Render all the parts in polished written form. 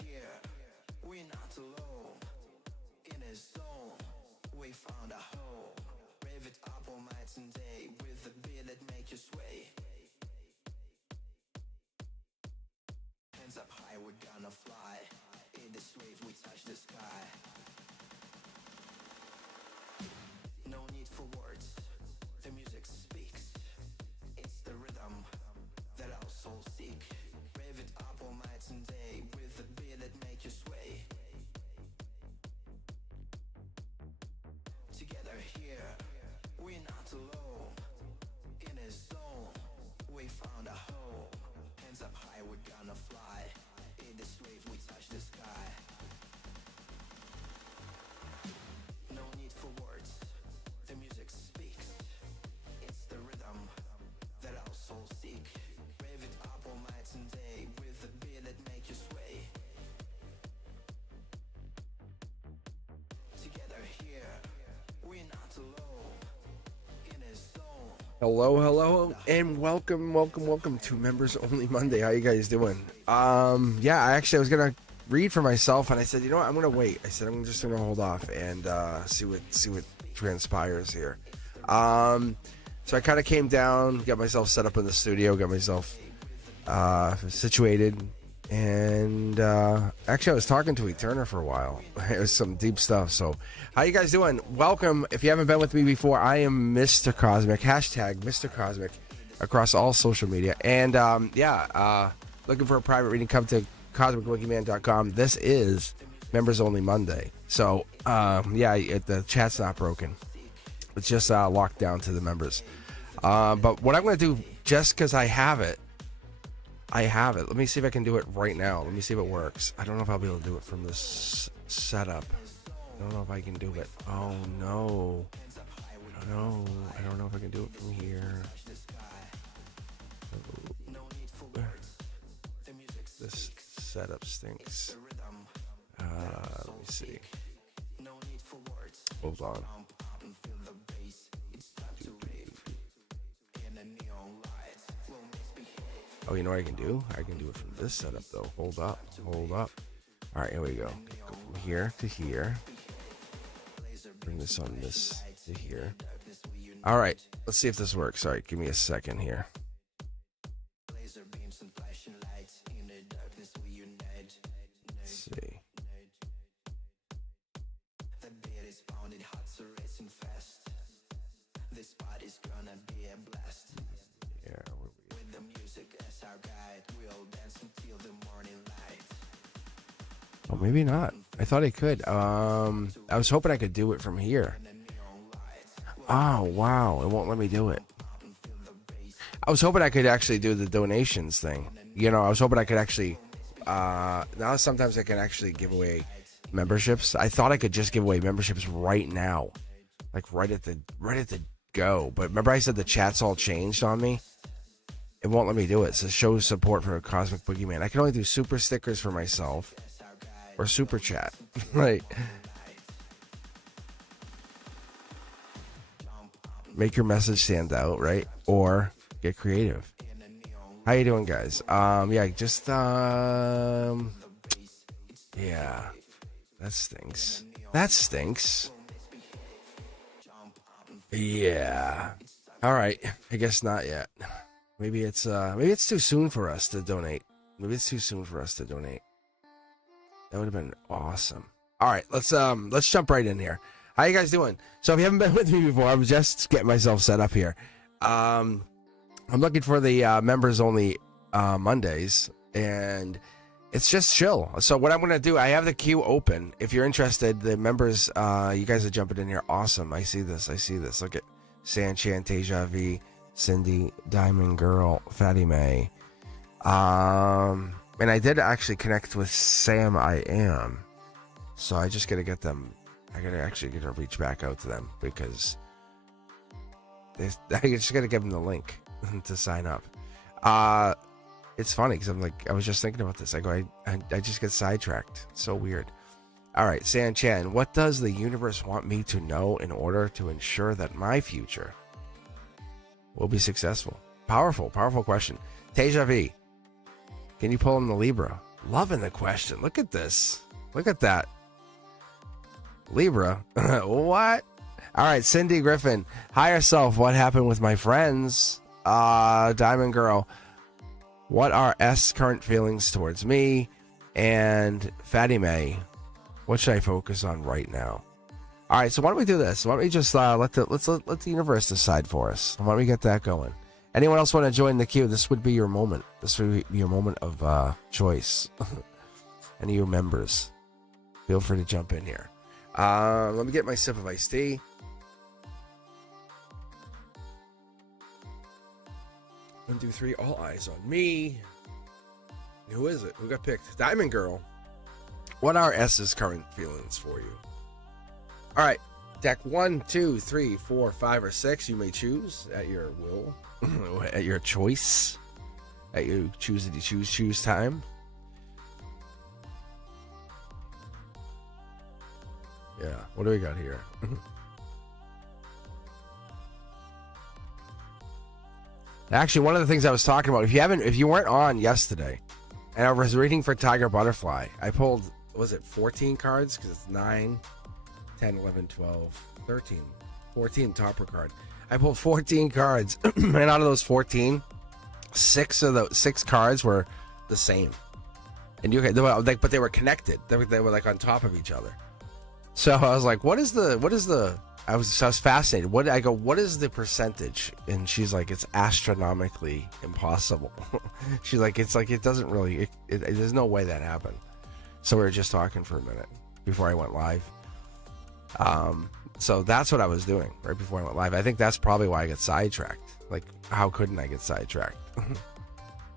here, we're not alone. In a zone, we found a home. Rave it up all night and day with a beat that make you sway. Hands up high, we're gonna fly. In this wave, we touch the sky. No need for words, the music speaks. It's the rhythm that our souls seek. Rave it up all night and day with a beat that make you sway. Together here, we're not alone. In a zone, we found a home. Hands up high, we're gonna fly. In this wave, we touch the sky. No need for words, the music speaks. It's the rhythm that our souls seek. Rave it up all night and day with a beat that make you sway. Together here, we're not alone. In a zone. Hello, and welcome to Members Only Monday. How you guys doing? Yeah, I was gonna read for myself, and I said, you know what, I'm gonna wait. I said I'm just gonna hold off and see what transpires here. So I kind of came down, got myself set up in the studio, got myself situated, and actually I was talking to Eterna for a while. It was some deep stuff. So how you guys doing? Welcome. If you haven't been with me before, I am Mr. Cosmic, hashtag Mr. Cosmic across all social media. And looking for a private reading, come to cosmicboogeyman.com. This is Members Only Monday. So the chat's not broken. It's just locked down to the members. But what I'm going to do, just because I have it. Let me see if I can do it right now. Let me see if it works. I don't know if I'll be able to do it from this setup. I don't know if I can do it. Oh, no. No, I don't know if I can do it from here. This setup stinks. Let me see. Hold on. Oh, you know what I can do? I can do it from this setup, though. Hold up. All right, here we go. Go from here to here. Bring this on this to here. All right, let's see if this works. All right, give me a second here. Let's see. Oh, maybe not. I thought I could. I was hoping I could do it from here. Oh, wow. It won't let me do it. I was hoping I could actually do the donations thing. You know, I was hoping I could actually... now sometimes I can actually give away memberships. I thought I could just give away memberships right now. Like right at the go. But remember I said the chat's all changed on me? It won't let me do it. It says show support for a Cosmic Boogeyman. I can only do super stickers for myself. Or super chat. Like, make your message stand out, right? Or get creative. How you doing, guys? Yeah, that stinks. Yeah. All right. I guess not yet. Maybe it's too soon for us to donate. That would have been awesome. All right, let's jump right in here. How you guys doing? So if you haven't been with me before, I'm just getting myself set up here. I'm looking for the members only Mondays, and it's just chill. So what I'm gonna do, I have the queue open. If you're interested, the members, you guys are jumping in here. Awesome. I see this. Look at Sanchan, Teja V, Cindy, Diamond Girl, Fatty May. And I did actually connect with Sam I Am. So I just gotta get them. I gotta reach back out to them because I just gotta give them the link to sign up. It's funny because I was just thinking about this. I just get sidetracked. It's so weird. All right, San Chan, what does the universe want me to know in order to ensure that my future will be successful? Powerful question. Teja V, can you pull in the Libra? Loving the question. Look at this. Look at that. Libra. What? All right, Cindy Griffin. Higher self, what happened with my friends? Diamond Girl. What are S current feelings towards me? And Fatty May. What should I focus on right now? All right, so why don't we do this? Why don't we just let the universe decide for us? Why don't we get that going? Anyone else want to join the queue? This would be your moment. This would be your moment of choice. Any of you members, feel free to jump in here. Let me get my sip of iced tea. One, two, three. All eyes on me. Who is it? Who got picked? Diamond Girl. What are S's current feelings for you? All right. Deck 1, 2, 3, 4, 5, or 6. You may choose at your will, at your choice. At your choose time. Yeah. What do we got here? Actually, one of the things I was talking about, if you weren't on yesterday, and I was reading for Tiger Butterfly, I pulled, was it 14 cards? Because it's 9, 10, 11, 12, 13, 14 topper card. I pulled 14 cards, and out of those 14, 6 of the 6 cards were the same. And but they were connected. They were like on top of each other. So I was like, what is the I was fascinated. What is the percentage? And she's like, it's astronomically impossible. She's like, it doesn't really, there's no way that happened. So we were just talking for a minute before I went live. So that's what I was doing right before I went live. I think that's probably why I get sidetracked. Like, how couldn't I get sidetracked?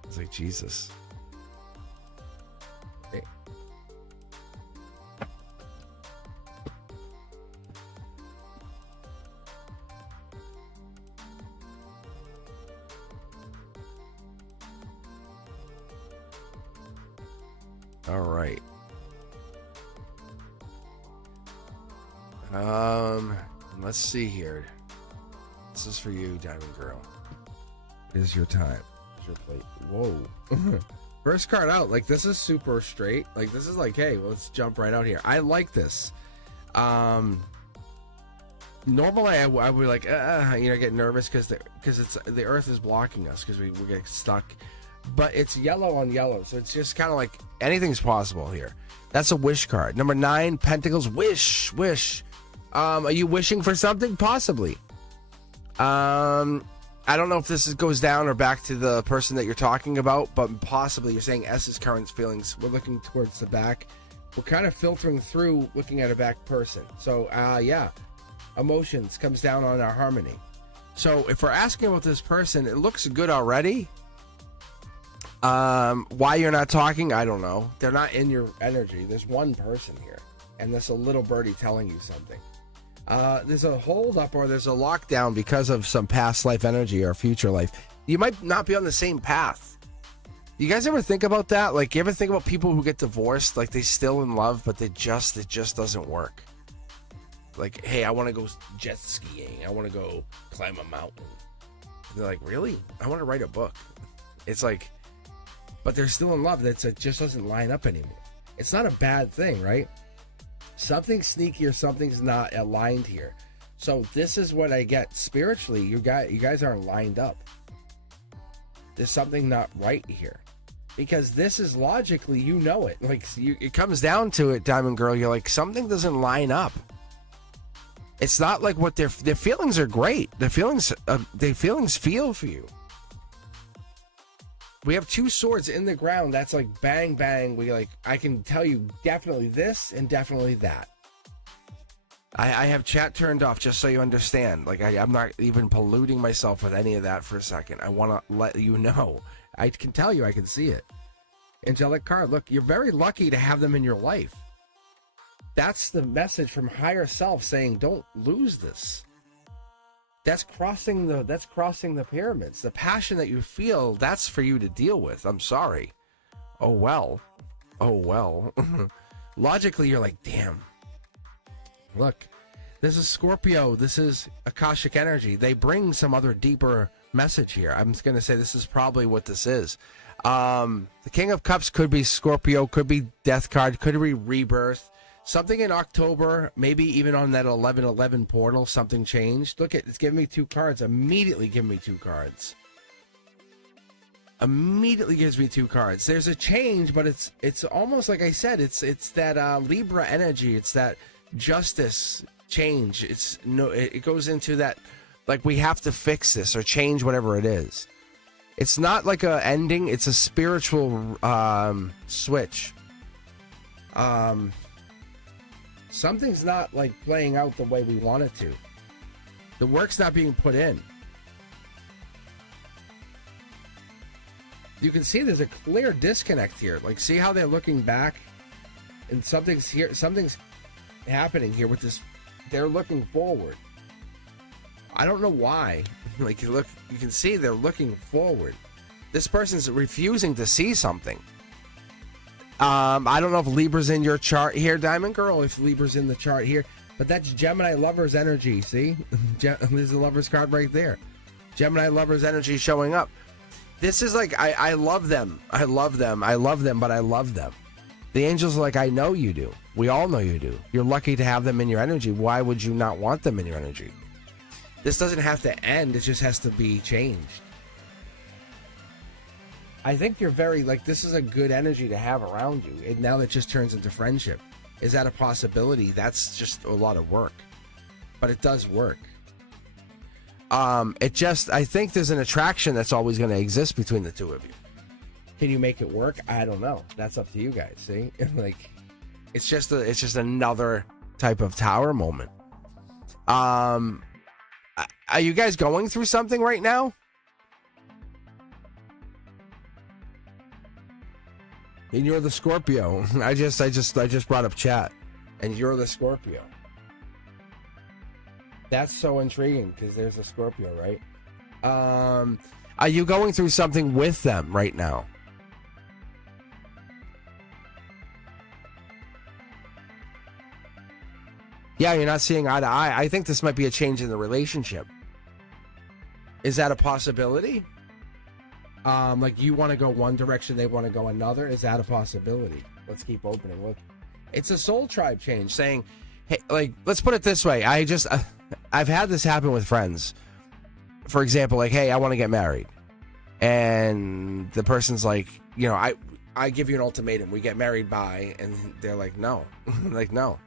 It's like, Jesus. Hey. All right. Let's see here. This is for you, Diamond Girl. It is your time. It's your plate. Whoa. First card out. Like, this is super straight. Like, this is like, hey, let's jump right out here. I like this. Normally I would be like, get nervous because it's the Earth is blocking us because we get stuck. But it's yellow on yellow, so it's just kind of like anything's possible here. That's a wish card. Number 9, Pentacles. Wish. Are you wishing for something? Possibly. I don't know if this goes down or back to the person that you're talking about, but possibly you're saying S's current feelings. We're looking towards the back. We're kind of filtering through looking at a back person. So, yeah. Emotions comes down on our harmony. So if we're asking about this person, it looks good already. Why you're not talking, I don't know. They're not in your energy. There's one person here, and there's a little birdie telling you something. There's a hold up or there's a lockdown because of some past life energy or future life. You might not be on the same path. You guys ever think about that? Like, you ever think about people who get divorced, like they still in love, but it just doesn't work. Like, hey, I want to go jet skiing. I want to go climb a mountain. And they're like, really? I want to write a book. It's like, but they're still in love. It just doesn't line up anymore. It's not a bad thing, right? Something's sneaky or something's not aligned here. So this is what I get spiritually. You guys aren't lined up. There's something not right here, because this is logically, you know it. Like, it comes down to it, Diamond Girl. You're like, something doesn't line up. It's not like what their feelings are great. Their feelings feel for you. We have 2 swords in the ground. That's like bang, bang. I can tell you definitely this and definitely that. I have chat turned off just so you understand. Like, I'm not even polluting myself with any of that for a second. I want to let you know. I can tell you, I can see it. Angelic card. Look, you're very lucky to have them in your life. That's the message from higher self saying, don't lose this. That's crossing the pyramids. The passion that you feel, that's for you to deal with. I'm sorry. Oh well. Logically, you're like, damn. Look, this is Scorpio. This is Akashic energy. They bring some other deeper message here. I'm just going to say this is probably what this is. The King of Cups could be Scorpio, could be Death card, could be Rebirth. Something in October, maybe even on that 11/11 portal, something changed. Look, it's giving me 2 cards. Immediately give me 2 cards. Immediately gives me 2 cards. There's a change, but it's almost like I said. It's that Libra energy. It's that justice change. It goes into that, like, we have to fix this or change whatever it is. It's not like a ending. It's a spiritual switch. Something's not like playing out the way we want it to. The work's not being put in. You can see there's a clear disconnect here. Like, see how they're looking back, and something's here. Something's happening here with this. They're looking forward. I don't know why. Like, you can see they're looking forward. This person's refusing to see something. I don't know if Libra's in your chart here, Diamond Girl, if Libra's in the chart here, but that's Gemini Lover's energy, see? There's the Lover's card right there. Gemini Lover's energy showing up. This is like, I love them. I love them, but I love them. The angels are like, I know you do. We all know you do. You're lucky to have them in your energy. Why would you not want them in your energy? This doesn't have to end. It just has to be changed. I think you're very, like, this is a good energy to have around you. And now it just turns into friendship. Is that a possibility? That's just a lot of work. But it does work. I think there's an attraction that's always going to exist between the two of you. Can you make it work? I don't know. That's up to you guys, see? Like, it's just another type of tower moment. Are you guys going through something right now? And you're the Scorpio. I just brought up chat, and you're the Scorpio. That's so intriguing because there's a Scorpio, right? Are you going through something with them right now? Yeah, you're not seeing eye to eye. I think this might be a change in the relationship. Is that a possibility? Like, you want to go one direction, they want to go another. Is that a possibility? Let's keep opening. Look, it's a soul tribe change saying, hey, like, let's put it this way. I've had this happen with friends. For example, like, hey, I want to get married. And the person's like, you know, I give you an ultimatum. We get married by, and they're like, no. Like, no.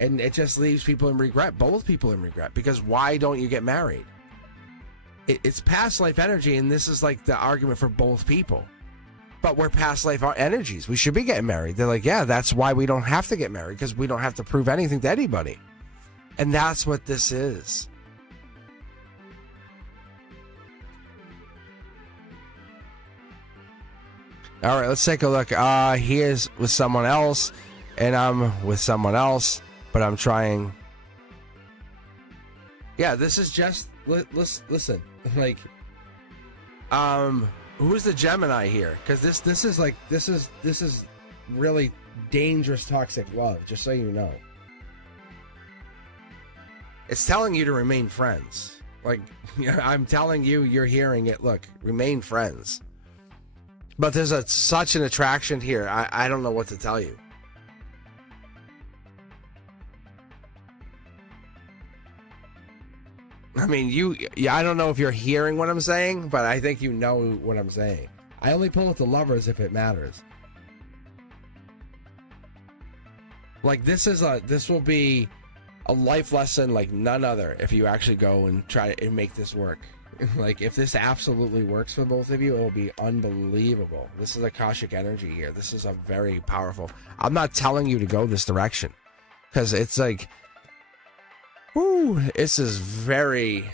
And it just leaves people in regret, both people in regret, because why don't you get married? It's past life energy, and this is like the argument for both people. But we're past life energies. We should be getting married. They're like, yeah, that's why we don't have to get married, because we don't have to prove anything to anybody. And that's what this is. All right, let's take a look. He is with someone else, and I'm with someone else, but I'm trying. Yeah, this is just listen. Like, who's the Gemini here? Because this is really dangerous toxic love. Just so you know, it's telling you to remain friends. Like, I'm telling you, you're hearing it. Look, remain friends. But there's such an attraction here. I don't know what to tell you. I mean, I don't know if you're hearing what I'm saying, but I think you know what I'm saying. I only pull with the lovers if it matters. Like, this will be a life lesson like none other if you actually go and try and make this work. Like, if this absolutely works for both of you, it will be unbelievable. This is Akashic energy here. This is a very powerful. I'm not telling you to go this direction, because it's like, whoo, this is very,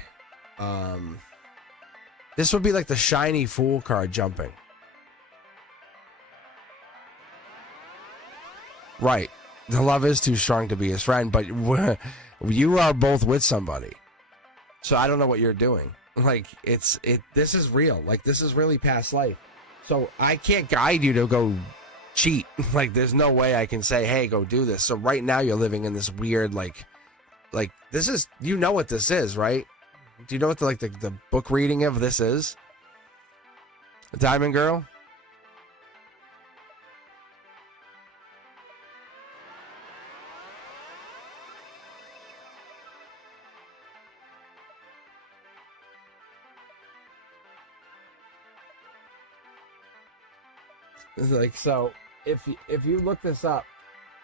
this would be like the shiny fool card jumping. Right. The love is too strong to be his friend, but you are both with somebody. So I don't know what you're doing. Like, this is real. Like, this is really past life. So I can't guide you to go cheat. Like, there's no way I can say, hey, go do this. So right now you're living in this weird, like this is, you know what this is, right? Do you know what the book reading of this is? Diamond Girl? It's like, so if you look this up,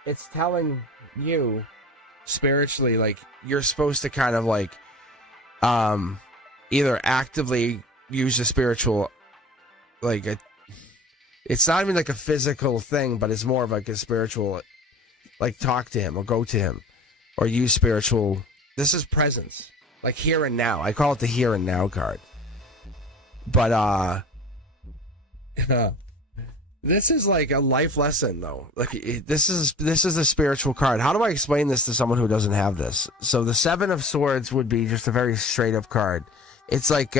it's telling you spiritually, like, you're supposed to kind of like either actively use a spiritual, like it's not even like a physical thing, but it's more of like a spiritual, like, talk to him or go to him or use spiritual. This is presence, like here and now. I call it the here and now card. But this is like a life lesson, though. Like, this is a spiritual card. How do I explain this to someone who doesn't have this? So the Seven of Swords would be just a very straight up card. It's like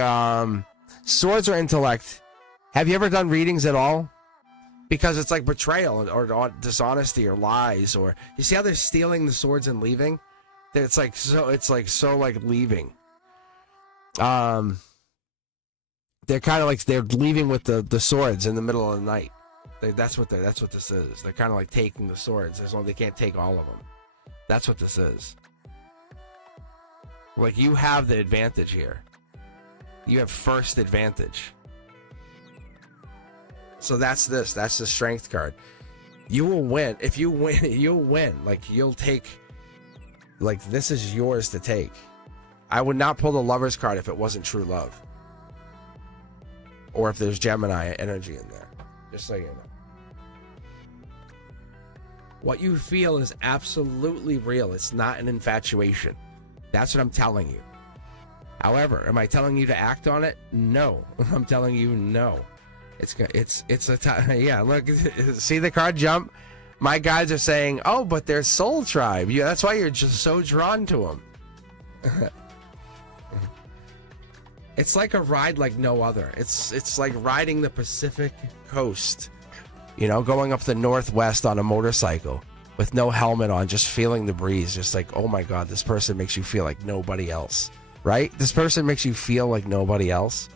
swords are intellect. Have you ever done readings at all? Because it's like betrayal or dishonesty or lies, or you see how they're stealing the swords and leaving. It's like so leaving. They're kind of like they're leaving with the swords in the middle of the night. That's what this is. They're kind of like taking the swords. As long as they can't take all of them. That's what this is. Like, you have the advantage here. You have first advantage. So that's this. That's the strength card. You will win. If you win, you'll win. Like, you'll take. Like, this is yours to take. I would not pull the Lover's card if it wasn't true love. Or if there's Gemini energy in there. Just so you know. What you feel is absolutely real. It's not an infatuation. That's what I'm telling you. However, am I telling you to act on it? No. I'm telling you no. It's a time. Yeah, look, see the card jump? My guys are saying, oh, but they're Soul Tribe. Yeah, that's why you're just so drawn to them. It's like a ride like no other. It's like riding the Pacific coast, you know, going up the Northwest on a motorcycle with no helmet on, just feeling the breeze, just like, oh my God, this person makes you feel like nobody else, right? This person makes you feel like nobody else.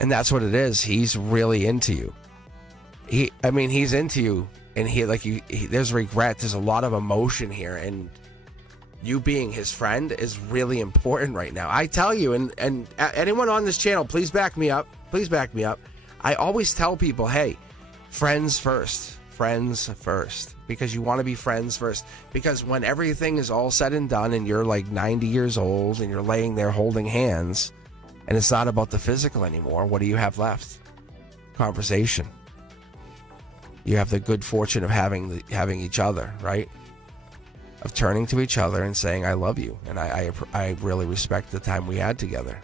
And that's what it is. He's really into you. He's into you, and there's regret. There's a lot of emotion here, and you being his friend is really important right now. I tell you, and anyone on this channel, please back me up. Please back me up. I always tell people, hey, friends first. Friends first. Because you want to be friends first. Because when everything is all said and done and you're like 90 years old and you're laying there holding hands and it's not about the physical anymore, what do you have left? Conversation. You have the good fortune of having each other, right? Of turning to each other and saying, I love you. And I really respect the time we had together.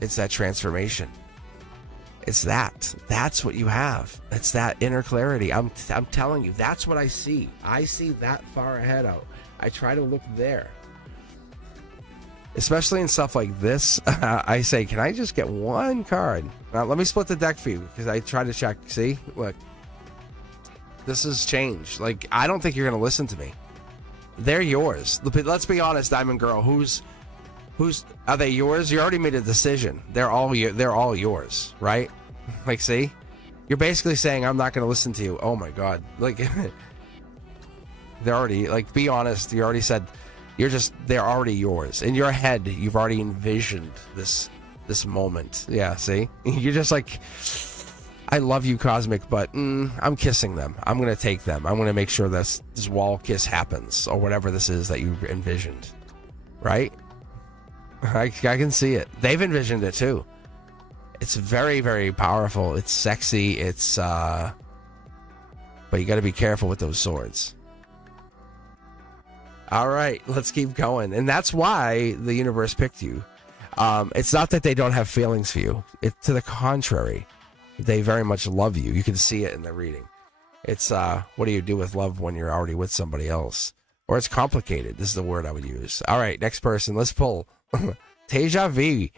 It's that transformation. It's that. That's what you have. It's that inner clarity. I'm telling you, that's what I see. I see that far ahead out. I try to look there. Especially in stuff like this, I say, can I just get one card? Now, let me split the deck for you because I try to check. See? Look. This has changed. Like, I don't think you're going to listen to me. They're yours. Let's be honest, Diamond Girl. Who's are they yours? You already made a decision. They're all yours, right? Like, see, you're basically saying I'm not going to listen to you. Oh my God! Like, they're already, like, be honest. You already said they're already yours. In your head, you've already envisioned this moment. Yeah, see, you're just like, I love you, Cosmic, but I'm kissing them. I'm going to take them. I'm going to make sure this wall kiss happens, or whatever this is that you envisioned. Right? I can see it. They've envisioned it too. It's very, very powerful. It's sexy. It's but you got to be careful with those swords. All right, let's keep going. And that's why the universe picked you. It's not that they don't have feelings for you. It's to the contrary. They very much love you. You can see it in the reading. It's what do you do with love when you're already with somebody else? Or it's complicated. This is the word I would use. All right, next person. Let's pull. Teja V.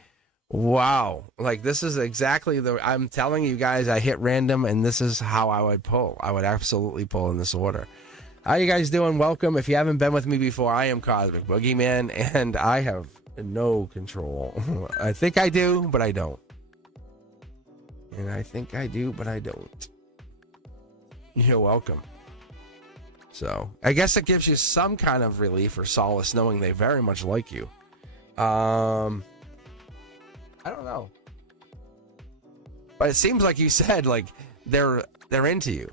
Wow. Like, this is exactly I'm telling you guys, I hit random, and this is how I would pull. I would absolutely pull in this order. How you guys doing? Welcome. If you haven't been with me before, I am Cosmic Boogeyman, and I have no control. I think I do, but I don't. And I think I do, but I don't. You're welcome. So, I guess it gives you some kind of relief or solace knowing they very much like you. I don't know. But it seems like you said, like, they're into you.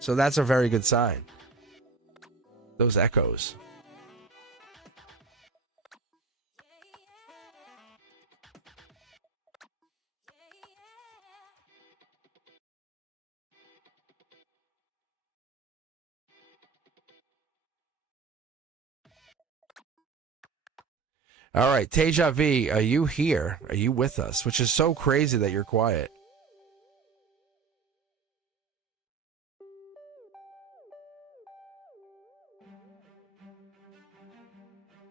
So that's a very good sign. Those echoes. All right, Teja V, are you here? Are you with us? Which is so crazy that you're quiet.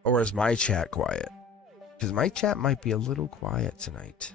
Or is my chat quiet? Because my chat might be a little quiet tonight.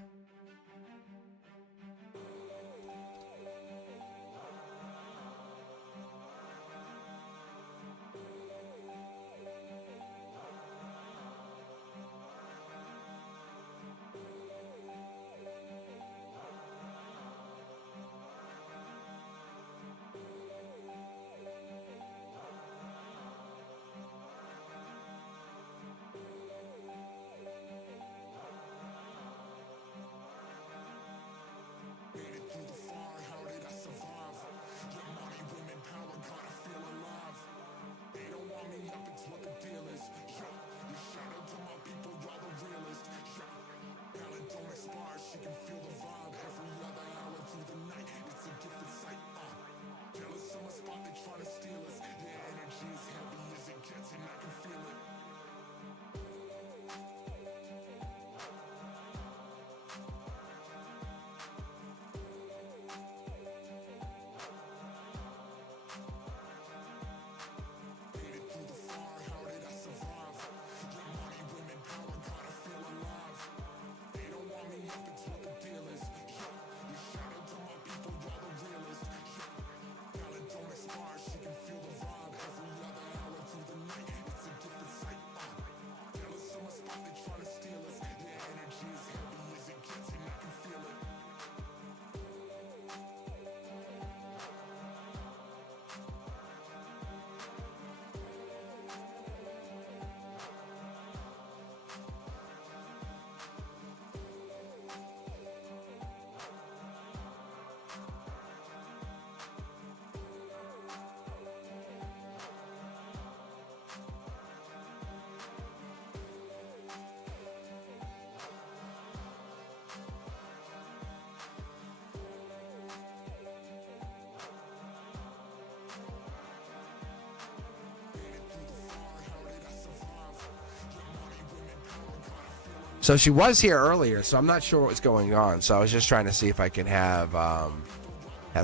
So she was here earlier, so I'm not sure what was going on. So I was just trying to see if I can have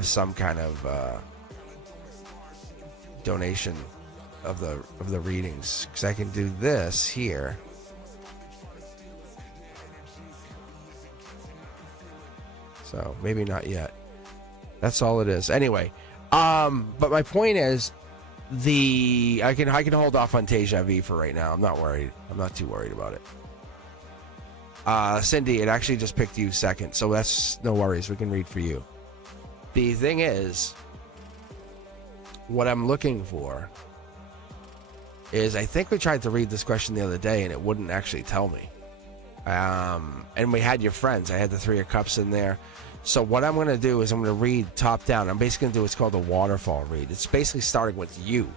some kind of donation of the readings, because I can do this here. So maybe not yet. That's all it is. Anyway, but my point is, I can hold off on Teja V for right now. I'm not worried. I'm not too worried about it. Cindy, it actually just picked you second, so that's no worries. We can read for you. The thing is, what I'm looking for is, I think we tried to read this question the other day and it wouldn't actually tell me. And we had your friends. I had the Three of Cups in there. So what I'm going to do is I'm going to read top down. I'm basically going to do what's called a waterfall read. It's basically starting with you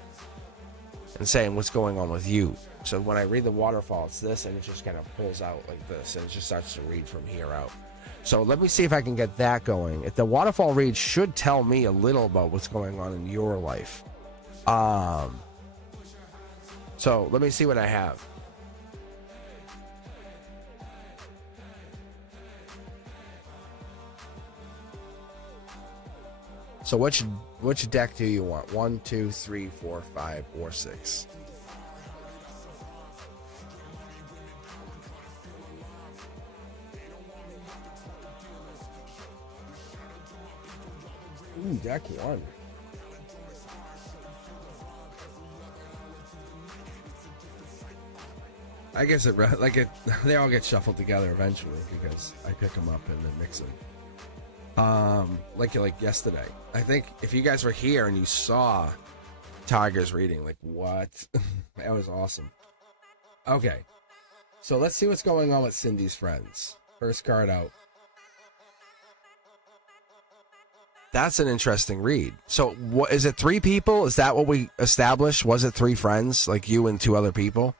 and saying what's going on with you. So when I read the waterfall, it's this, and it just kind of pulls out like this, and it just starts to read from here out. So let me see if I can get that going. If the waterfall read should tell me a little about what's going on in your life. So let me see what I have. So which deck do you want? 1, 2, 3, 4, 5, or 6? Ooh, deck 1. I guess they all get shuffled together eventually because I pick them up and then mix them. Like yesterday. I think if you guys were here and you saw Tiger's reading, like what? That was awesome. Okay, so let's see what's going on with Cindy's friends. First card out. That's an interesting read. So what is it, 3 people? Is that what we established? Was it 3 friends, like you and 2 other people?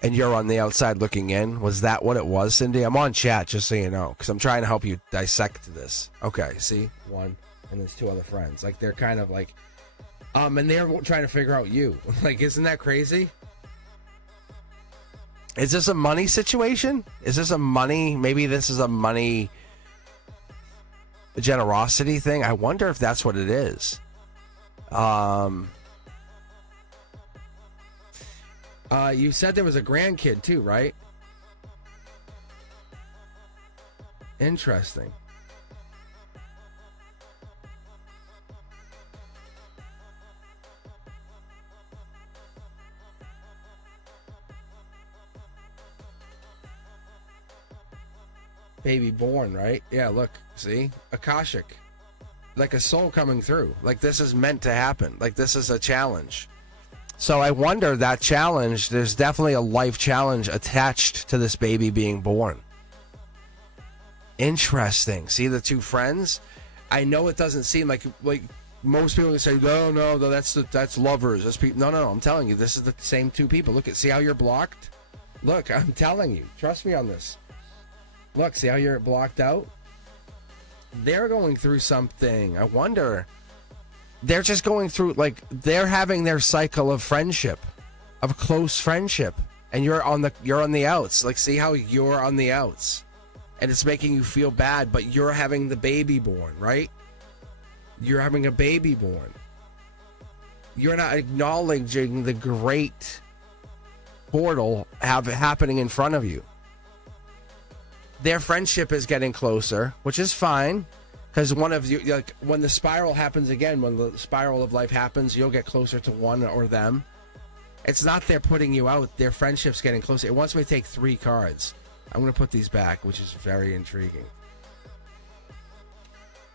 And you're on the outside looking in? Was that what it was, Cindy? I'm on chat, just so you know, because I'm trying to help you dissect this. Okay, see? 1, and there's 2 other friends. Like, they're kind of like... and they're trying to figure out you. Like, isn't that crazy? Is this a money situation? Is this a money... Maybe this is a money... generosity thing. I wonder if that's what it is. You said there was a grandkid too, right? Interesting. Baby born, right? Yeah, look, see? Akashic. Like a soul coming through. Like this is meant to happen. Like this is a challenge. So I wonder that challenge, there's definitely a life challenge attached to this baby being born. Interesting. See the 2 friends? I know it doesn't seem like most people can say, no, that's lovers. That's people. No, I'm telling you, this is the same 2 people. Look, see how you're blocked? Look, I'm telling you. Trust me on this. Look, see how you're blocked out? They're going through something. I wonder. They're just going through, like, they're having their cycle of friendship, of close friendship, and you're on the outs. Like, see how you're on the outs, and it's making you feel bad, but you're having the baby born, right? You're having a baby born. You're not acknowledging the great portal happening in front of you. Their friendship is getting closer, which is fine. Because one of you, like, when the spiral happens again, when the spiral of life happens, you'll get closer to one or them. It's not they're putting you out. Their friendship's getting closer. It wants me to take 3 cards. I'm going to put these back, which is very intriguing.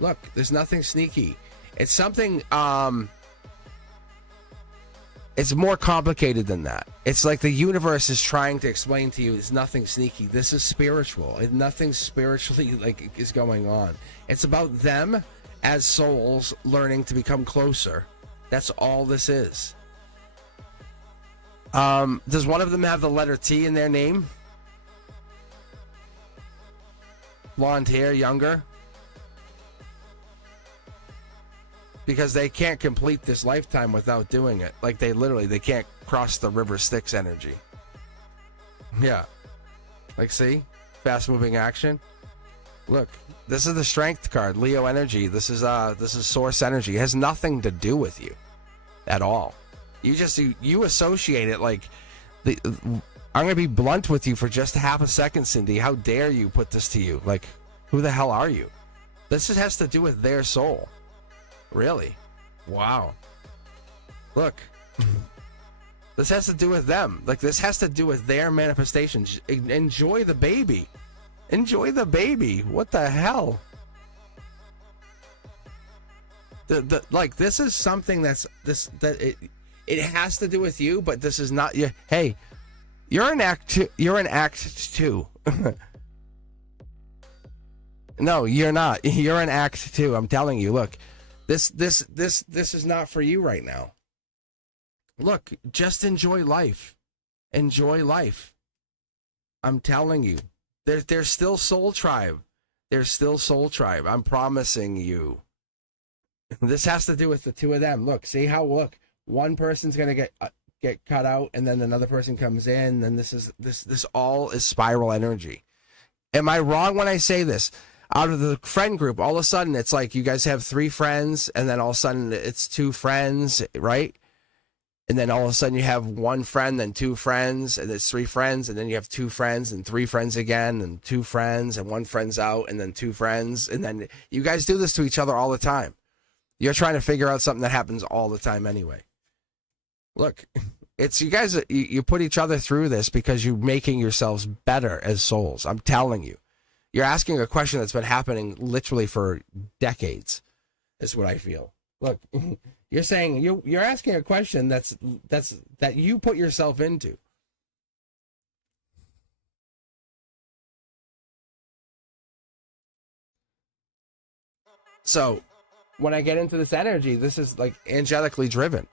Look, there's nothing sneaky. It's something, it's more complicated than that. It's like the universe is trying to explain to you, it's nothing sneaky. This is spiritual. Nothing spiritually is going on. It's about them as souls learning to become closer. That's all this is. Does one of them have the letter T in their name? Blonde hair, younger? Because they can't complete this lifetime without doing it. Like they can't cross the river Styx energy. Yeah. Like, see? Fast moving action. Look, this is the strength card, Leo energy. This is source energy. It has nothing to do with you at all. You associate it like I'm going to be blunt with you for just half a second, Cindy. How dare you put this to you? Like, who the hell are you? This has to do with their soul. Really? Wow. Look. This has to do with them. Like, this has to do with their manifestations. Enjoy the baby. Enjoy the baby. What the hell? Like, this is something it has to do with you, but this is not your. Hey, you're an act 2. You're an act 2. No, you're not. You're an act 2. I'm telling you. Look, this is not for you right now. Look, just enjoy life. Enjoy life. I'm telling you. There's still Soul Tribe. There's still Soul Tribe. I'm promising you. This has to do with the 2 of them. Look, see how, look, one person's going to get cut out, and then another person comes in, then this all is spiral energy. Am I wrong when I say this? Out of the friend group, all of a sudden, it's like you guys have 3 friends, and then all of a sudden it's 2 friends, right? And then all of a sudden you have 1 friend, then 2 friends, and it's 3 friends, and then you have 2 friends, and 3 friends again, and 2 friends, and 1 friend's out, and then 2 friends, and then you guys do this to each other all the time. You're trying to figure out something that happens all the time anyway. Look, It's you guys, you put each other through this because you're making yourselves better as souls. I'm telling you. You're asking a question that's been happening literally for decades. Is what I feel. Look, you're saying you're asking a question that you put yourself into. So, when I get into this energy, this is like angelically driven.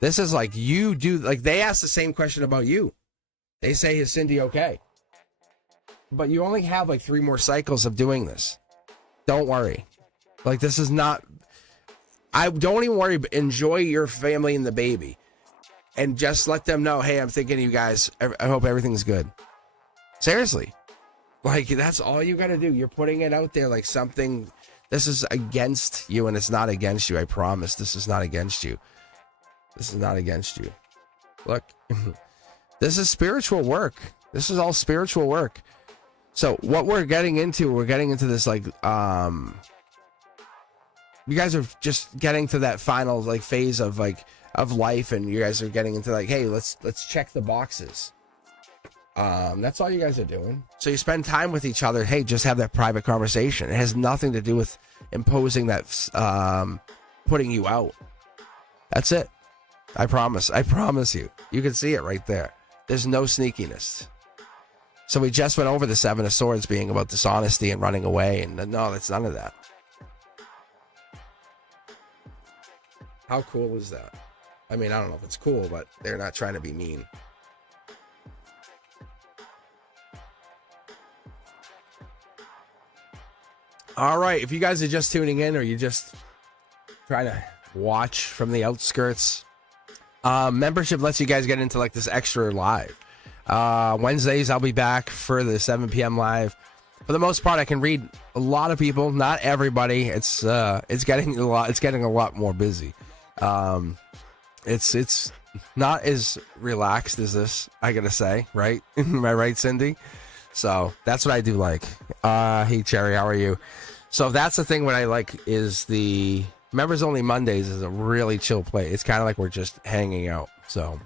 This is like you do, like they ask the same question about you. They say, is Cindy okay? But you only have like 3 more cycles of doing this. Don't worry. Like this is not, I don't even worry, but enjoy your family and the baby. And just let them know, hey, I'm thinking of you guys. I hope everything's good. Seriously. Like that's all you got to do. You're putting it out there like something, this is against you and it's not against you. I promise this is not against you. This is not against you. Look, this is spiritual work. This is all spiritual work. So what we're getting into this like, you guys are just getting to that final like phase of like of life, and you guys are getting into like, hey, let's check the boxes. That's all you guys are doing. So you spend time with each other. Hey, just have that private conversation. It has nothing to do with imposing that, putting you out. That's it. I promise you. You can see it right there. There's no sneakiness. So we just went over the 7 of Swords being about dishonesty and running away, and no, that's none of that. How cool is that? I mean, I don't know if it's cool, but they're not trying to be mean. All right, if you guys are just tuning in or you just trying to watch from the outskirts, membership lets you guys get into like this extra live. Wednesdays I'll be back for the 7 p.m. live. For the most part, I can read a lot of people, not everybody. It's getting a lot more busy. It's not as relaxed as this, I gotta say, right? Am I right, Cindy? So that's what I do like. Hey Cherry, how are you? So that's the thing. What I like is the members only Mondays is a really chill play. It's kind of like we're just hanging out. So,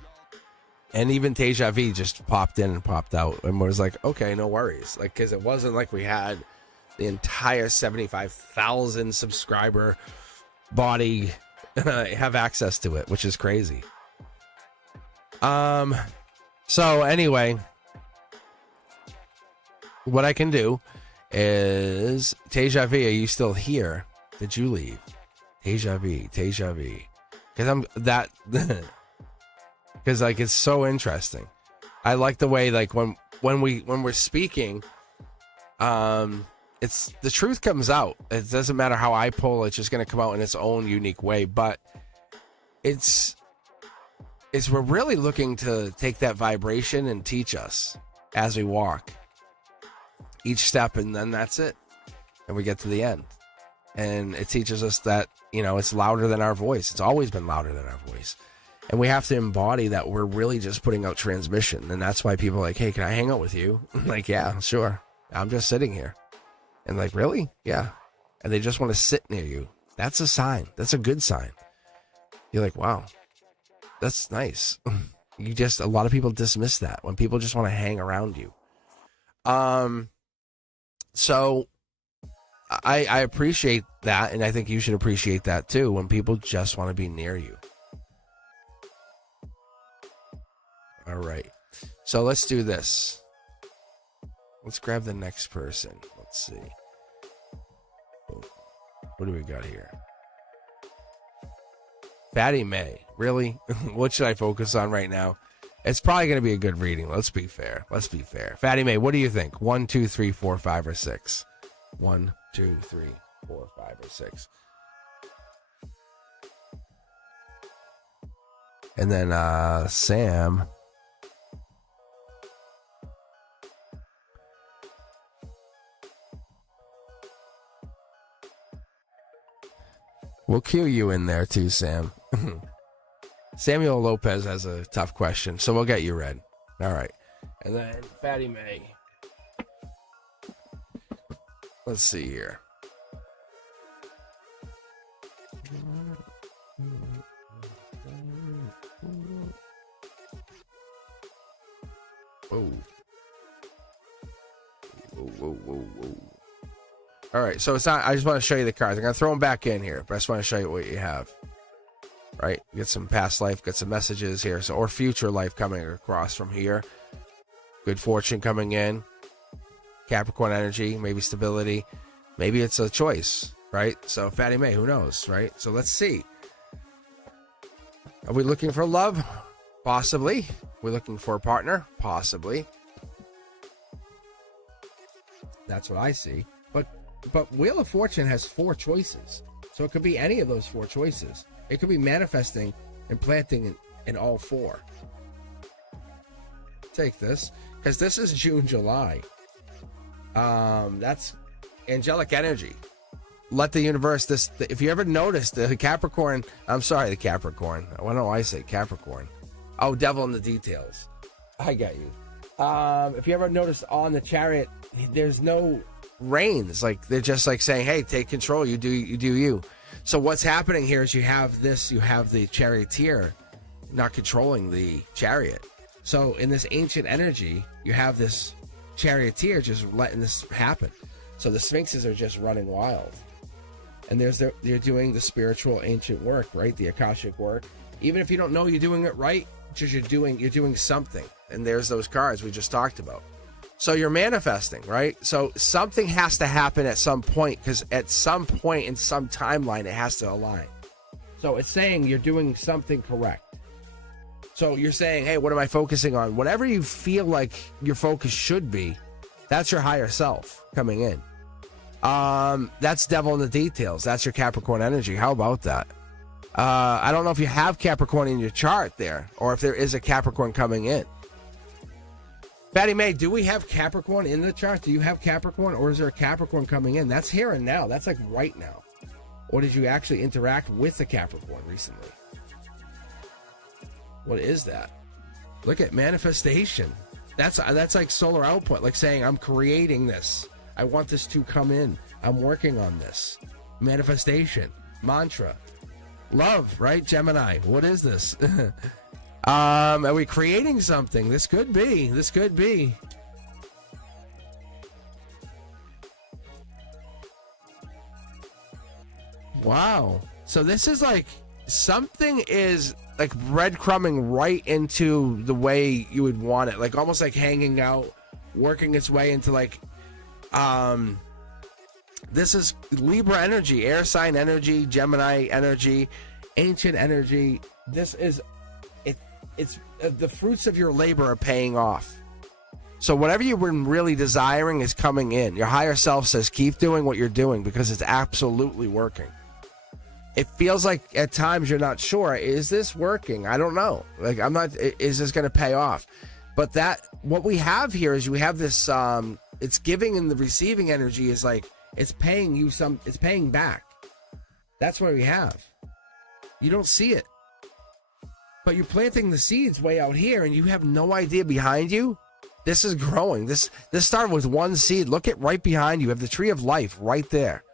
and even Teja V just popped in and popped out and was like, okay, no worries. Like, cause it wasn't like we had the entire 75,000 subscriber body have access to it, which is crazy. So anyway, what I can do is Teja V, are you still here? Did you leave? Teja V. Because I'm that because like it's so interesting. I like the way like when we're speaking, it's the truth comes out. It doesn't matter how I pull, it's just gonna come out in its own unique way. But it's we're really looking to take that vibration and teach us as we walk each step, and then that's it, and we get to the end, and it teaches us that, you know, it's louder than our voice. It's always been louder than our voice, and we have to embody that we're really just putting out transmission. And that's why people are like, hey, can I hang out with you? I'm like, yeah, sure, I'm just sitting here. And like, really? Yeah. And they just want to sit near you. That's a sign. That's a good sign. You're like, wow, that's nice. A lot of people dismiss that when people just want to hang around you. So I appreciate that, and I think you should appreciate that too, when people just want to be near you. All right. So let's do this. Let's grab the next person. Let's see. What do we got here? Fatty May. Really? What should I focus on right now? It's probably going to be a good reading. Let's be fair. Fatty May, what do you think? 1, 2, 3, 4, 5, or 6? 1, 2, 3, 4, 5, or 6. And then Sam. We'll cue you in there too, Sam. Samuel Lopez has a tough question, so we'll get you read. All right. And then Fatty May. Let's see here. Whoa. Whoa. All right, so it's not. I just want to show you the cards. I'm gonna throw them back in here, but I just want to show you what you have. Right, get some past life, get some messages here, so or future life coming across from here. Good fortune coming in. Capricorn energy, maybe stability, maybe it's a choice, right? So Fatty May, who knows, right? So let's see. Are we looking for love? Possibly. We're looking for a partner? Possibly. That's what I see. But Wheel of Fortune has 4 choices. So it could be any of those 4 choices. It could be manifesting and planting in all 4. Take this. Because this is June, July. That's angelic energy. Let the universe, if you ever noticed the Capricorn, I'm sorry, the Capricorn. Why don't I say Capricorn? Oh, devil in the details. I got you. If you ever noticed on the Chariot, there's no reins. Like they're just like saying, hey, take control. You do you. So what's happening here is you have the charioteer not controlling the chariot. So in this ancient energy, you have this charioteer just letting this happen. So the sphinxes are just running wild. And they're doing the spiritual ancient work, right? The Akashic work. Even if you don't know you're doing it right, just you're doing something. And there's those cards we just talked about. So you're manifesting, right? So something has to happen at some point, because at some point in some timeline, it has to align. So it's saying you're doing something correct. So you're saying, hey, what am I focusing on? Whatever you feel like your focus should be, that's your higher self coming in. That's devil in the details. That's your Capricorn energy. How about that? I don't know if you have Capricorn in your chart there, or if there is a Capricorn coming in. Fatty May, do we have Capricorn in the chart? Do you have Capricorn, or is there a Capricorn coming in? That's here and now. That's like right now. Or did you actually interact with the Capricorn recently? What is that? Look at manifestation. That's like solar output, like saying I'm creating this. I want this to come in. I'm working on this. Manifestation. Mantra. Love, right? Gemini. What is this? Are we creating something? This could be. Wow. So this is like something is like breadcrumbing right into the way you would want it. Like almost like hanging out, working its way into like, this is Libra energy, air sign energy, Gemini energy, ancient energy. This is it's the fruits of your labor are paying off. So whatever you've been really desiring is coming in. Your higher self says, keep doing what you're doing because it's absolutely working. It feels like at times you're not sure. Is this working? I don't know. Like I'm not, is this going to pay off? But what we have here is we have this, it's giving and the receiving energy is like, it's paying you it's paying back. That's what we have. You don't see it. But you're planting the seeds way out here and you have no idea behind you. This is growing. This started with one seed. Look at right behind you. You have the tree of life right there.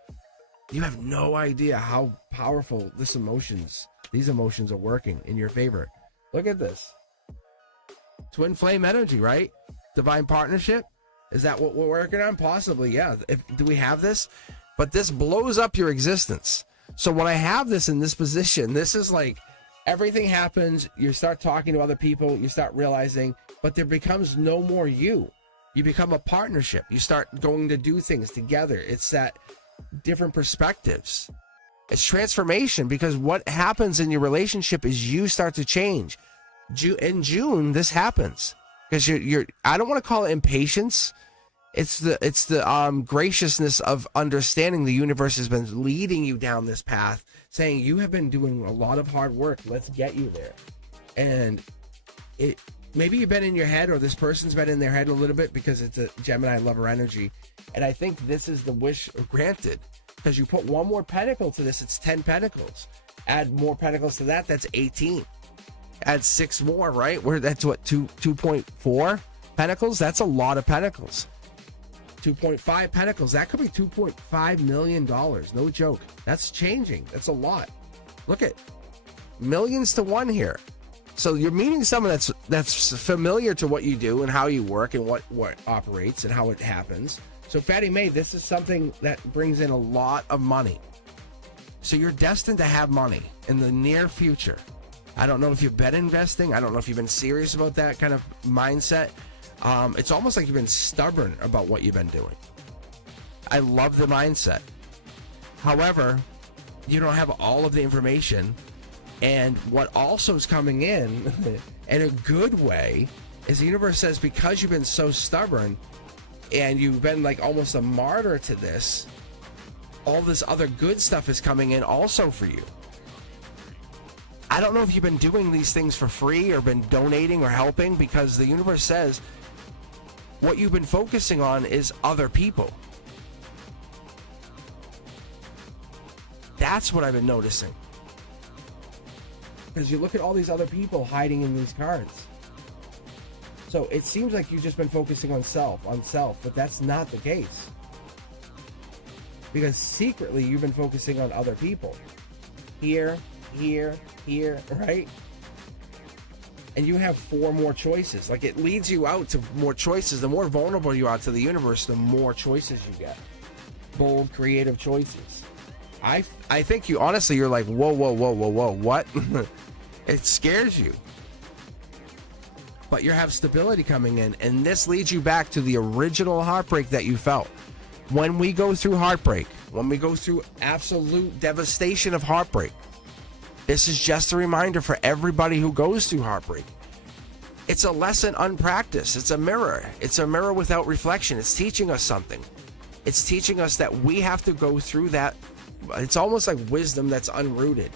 You have no idea how powerful these emotions are working in your favor. Look at this. Twin flame energy, right? Divine partnership. Is that what we're working on? Possibly, yeah. Do we have this? But this blows up your existence. So when I have this in this position, this is like everything happens. You start talking to other people. You start realizing, but there becomes no more you. You become a partnership. You start going to do things together. It's that different perspectives. It's transformation, because what happens in your relationship is you start to change. In June, this happens because you're. I don't want to call it impatience. It's the graciousness of understanding the universe has been leading you down this path, saying you have been doing a lot of hard work. Let's get you there. And maybe you've been in your head, or this person's been in their head a little bit because it's a Gemini lover energy. And I think this is the wish granted, because you put one more pentacle to this, it's 10 pentacles. Add more pentacles to that, that's 18. Add 6 more, right? That's what, 2.4 pentacles? That's a lot of pentacles. 2.5 pentacles. That could be $2.5 million. No joke. That's changing. That's a lot. Look at millions to one here. So you're meeting someone that's familiar to what you do and how you work and what operates and how it happens. So Fatty May, this is something that brings in a lot of money. So you're destined to have money in the near future. I don't know if you've been investing. I don't know if you've been serious about that kind of mindset. It's almost like you've been stubborn about what you've been doing. I love the mindset. However, you don't have all of the information. And what also is coming in a good way is the universe says, because you've been so stubborn and you've been like almost a martyr to this, all this other good stuff is coming in also for you. I don't know if you've been doing these things for free or been donating or helping, because the universe says what you've been focusing on is other people. That's what I've been noticing. Because you look at all these other people hiding in these cards. So it seems like you've just been focusing on self, but that's not the case. Because secretly you've been focusing on other people. Here, right? And you have 4 more choices. Like, it leads you out to more choices. The more vulnerable you are to the universe, the more choices you get. Bold, creative choices. I think you, honestly, you're like, whoa, what? It scares you. But you have stability coming in, and this leads you back to the original heartbreak that you felt. When we go through heartbreak, when we go through absolute devastation of heartbreak, this is just a reminder for everybody who goes through heartbreak. It's a lesson unpracticed. It's a mirror. It's a mirror without reflection. It's teaching us something. It's teaching us that we have to go through that. It's almost like wisdom that's unrooted.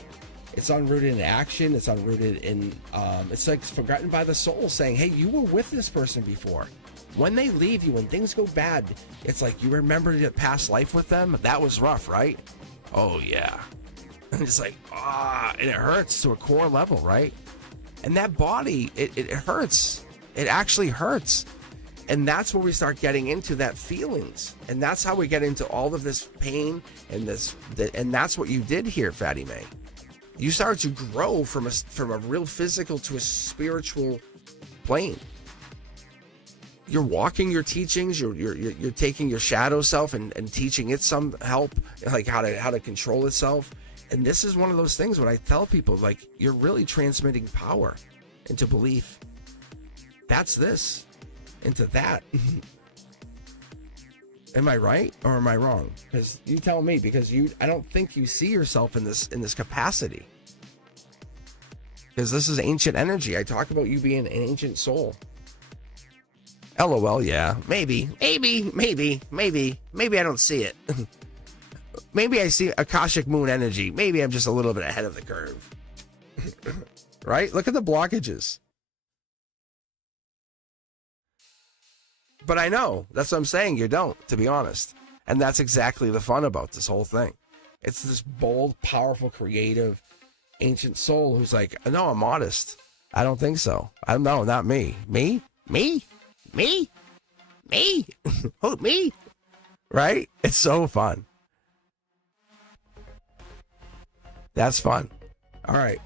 It's unrooted in action. It's unrooted in, it's like forgotten by the soul, saying, hey, you were with this person before. When they leave you, when things go bad, it's like, you remember your past life with them? That was rough, right? Oh, yeah. And it's like, and it hurts to a core level, right? And that body, it hurts. It actually hurts. And that's where we start getting into that feelings. And that's how we get into all of this pain and and that's what you did here, Fatty May. You started to grow from a real physical to a spiritual plane. You're walking your teachings. You're taking your shadow self and teaching it some help, like how to control itself. And this is one of those things when I tell people, like, you're really transmitting power into belief. That's this into that. Am I right or am I wrong? Because you tell me, because I don't think you see yourself in this capacity. Because this is ancient energy. I talk about you being an ancient soul. LOL, yeah. Maybe I don't see it. Maybe I see Akashic Moon energy. Maybe I'm just a little bit ahead of the curve. Right? Look at the blockages. But I know. That's what I'm saying. You don't, to be honest. And that's exactly the fun about this whole thing. It's this bold, powerful, creative, ancient soul who's like, no, I'm modest. I don't think so. I don't know, not me. Me? Who, me? Right? It's so fun. That's fun. All right.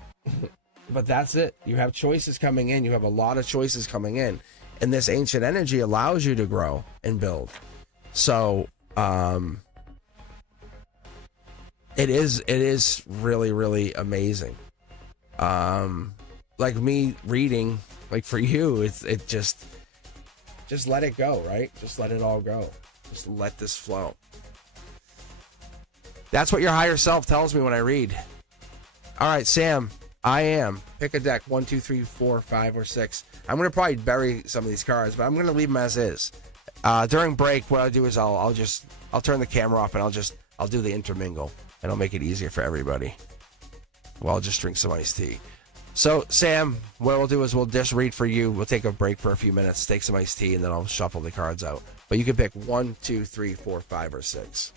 But that's it. You have choices coming in. You have a lot of choices coming in. And this ancient energy allows you to grow and build. So, it is really, really amazing. Like me reading, like for you, it just let it go, right? Just let it all go. Just let this flow. That's what your higher self tells me when I read. All right, Sam, I am. Pick a deck, 1, 2, 3, 4, 5, or 6. I'm going to probably bury some of these cards, but I'm going to leave them as is. During break, what I'll do is I'll turn the camera off and I'll do the intermingle, and I'll make it easier for everybody. Well, I'll just drink some iced tea. So, Sam, what we'll do is we'll just read for you. We'll take a break for a few minutes, take some iced tea, and then I'll shuffle the cards out. But you can pick 1, 2, 3, 4, 5, or 6.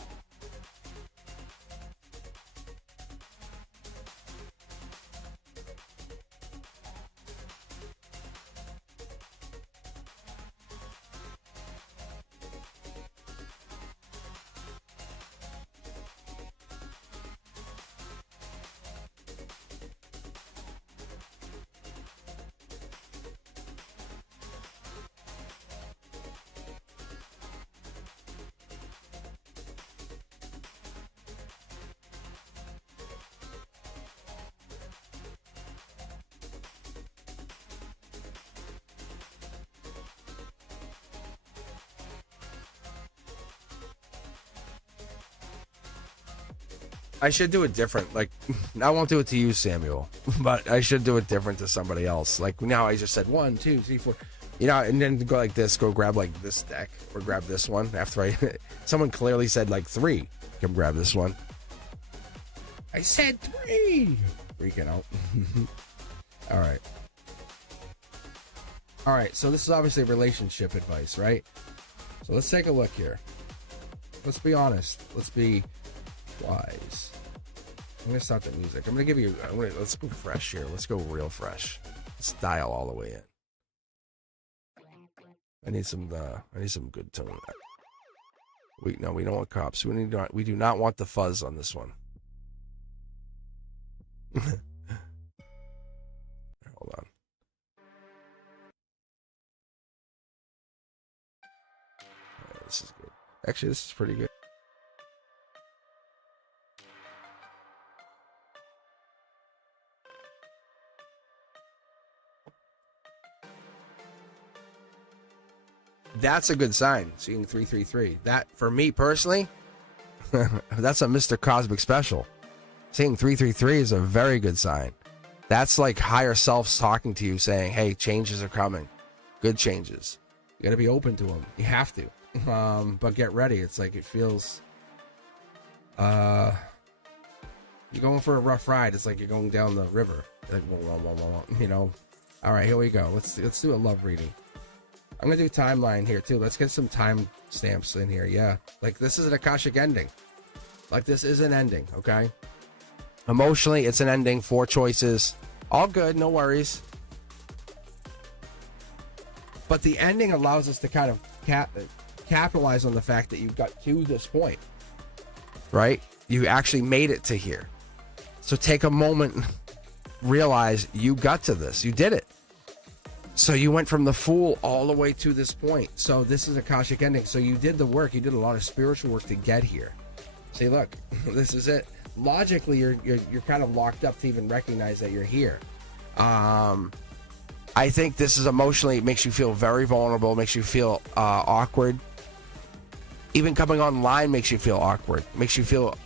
I should do it different. Like, I won't do it to you, Samuel, but I should do it different to somebody else. Like, now I just said 1, 2, 3, 4, you know, and then go like this, go grab like this deck or grab this one after I, someone clearly said like 3, come grab this one. I said 3, freaking out. All right. All right. So this is obviously relationship advice, right? So let's take a look here. Let's be honest. Let's be wise. I'm gonna stop the music. I'm gonna give you. Let's go fresh here. Let's go real fresh. Let's dial all the way in. I need some good tone. We don't want cops. We do not want the fuzz on this one. Hold on. This is good. Actually, this is pretty good. That's a good sign, seeing 333. That, for me personally, that's a Mr. Cosmic special. Seeing 333 is a very good sign. That's like higher selves talking to you, saying, hey, changes are coming. Good changes. You got to be open to them. You have to. But get ready. It's like it feels... you're going for a rough ride. It's like you're going down the river. Like, you know. All right, here we go. Let's do a love reading. I'm going to do timeline here, too. Let's get some time stamps in here. Yeah. Like, this is an Akashic ending. Like, this is an ending, okay? Emotionally, it's an ending. 4 choices. All good. No worries. But the ending allows us to kind of capitalize on the fact that you've got to this point. Right? You actually made it to here. So take a moment. Realize you got to this. You did it. So you went from the Fool all the way to this point. So this is Akashic ending. So you did the work. You did a lot of spiritual work to get here. See, look, this is it. Logically, you're kind of locked up to even recognize that you're here. I think this is emotionally, it makes you feel very vulnerable, makes you feel awkward. Even coming online makes you feel awkward. Makes you feel...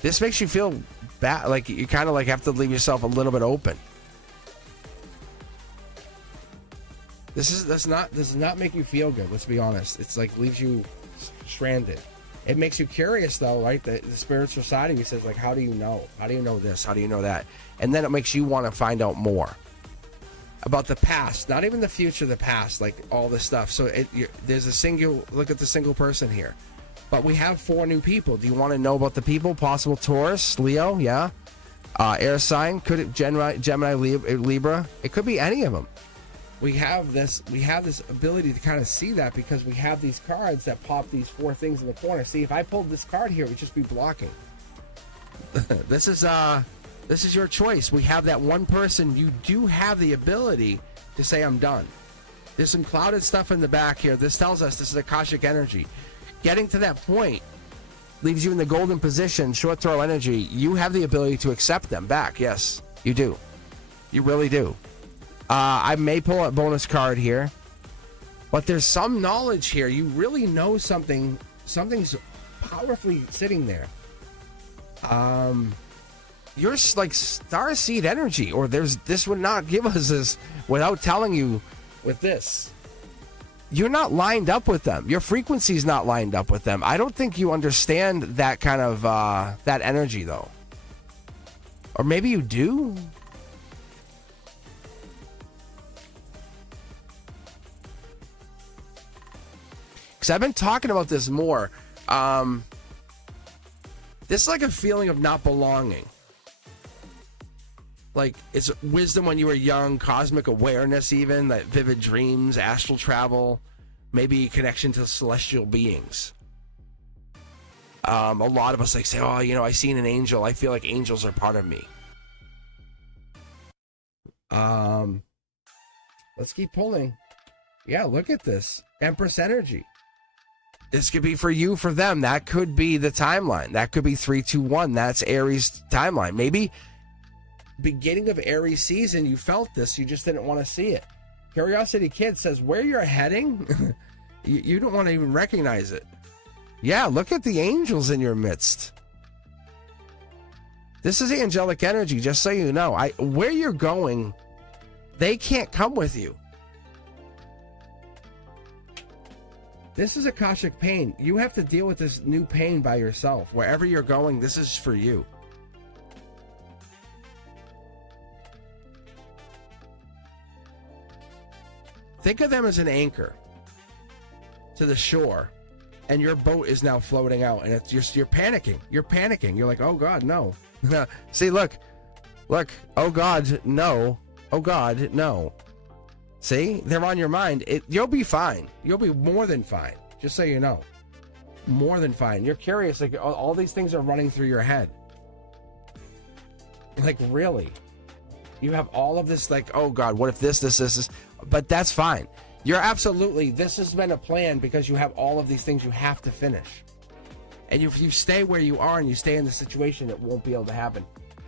This makes you feel bad. Like you kind of like have to leave yourself a little bit open. This does not make you feel good. Let's be honest. It's like leaves you stranded. It makes you curious though, right? The spiritual side of you says like, how do you know? How do you know this? How do you know that? And then it makes you want to find out more about the past, not even the future, the past, like all this stuff. So there's a single look at the single person here, but we have 4 new people. Do you want to know about the people? Possible Taurus, Leo, yeah, air sign. Could it Gemini, Libra? It could be any of them. We have this ability to kind of see that because we have these cards that pop these 4 things in the corner. See, if I pulled this card here, it would just be blocking. This is your choice. We have that one person. You do have the ability to say, I'm done. There's some clouded stuff in the back here. This tells us this is Akashic energy. Getting to that point leaves you in the golden position, short throw energy. You have the ability to accept them back. Yes, you do. You really do. I may pull a bonus card here, but there's some knowledge here. You really know something. Something's powerfully sitting there. You're like star seed energy, or this would not give us this without telling you with this. You're not lined up with them. Your frequency's not lined up with them. I don't think you understand that kind of that energy though. Or maybe you do. Because I've been talking about this more. This is like a feeling of not belonging. Like, it's wisdom when you were young, cosmic awareness even, that vivid dreams, astral travel, maybe connection to celestial beings. A lot of us like say, oh, you know, I seen an angel. I feel like angels are part of me. Let's keep pulling. Yeah, look at this. Empress energy. This could be for you, for them. That could be the timeline. That could be 321. That's Aries timeline. Maybe beginning of Aries season, you felt this. You just didn't want to see it. Curiosity Kid says, where you're heading, you don't want to even recognize it. Yeah, look at the angels in your midst. This is angelic energy, just so you know. Where you're going, they can't come with you. This is Akashic pain. You have to deal with this new pain by yourself. Wherever you're going, this is for you. Think of them as an anchor to the shore, and your boat is now floating out, and you're panicking. You're panicking. You're like, oh God, no. See, look. Oh God, no. Oh God, no. See, they're on your mind. You'll be fine. You'll be more than fine. Just so you know, more than fine. You're curious. Like all these things are running through your head. Like really, you have all of this. Like, oh God, what if this? But that's fine. You're absolutely. This has been a plan because you have all of these things you have to finish. And if you stay where you are and you stay in the situation, it won't be able to happen.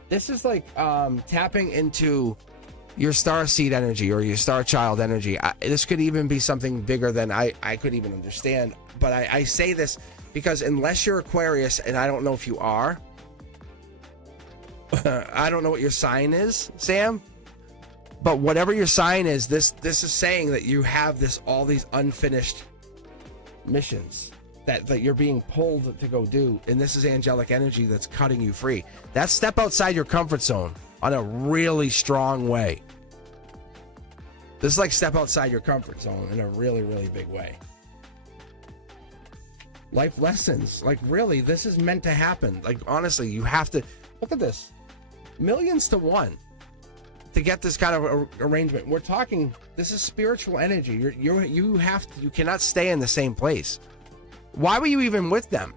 This is like tapping into your star seed energy or your star child energy. This could even be something bigger than I could even understand. But I say this because unless you're Aquarius, and I don't know if you are, I don't know what your sign is, Sam. But whatever your sign is, this is saying that you have all these unfinished missions that you're being pulled to go do, and this is angelic energy that's cutting you free. That's step outside your comfort zone on a really strong way. This is like step outside your comfort zone in a really, really big way. Life lessons, like really, this is meant to happen. Like honestly, you have to look at this. Millions to one to get this kind of arrangement. We're talking, this is spiritual energy. You cannot stay in the same place. Why were you even with them?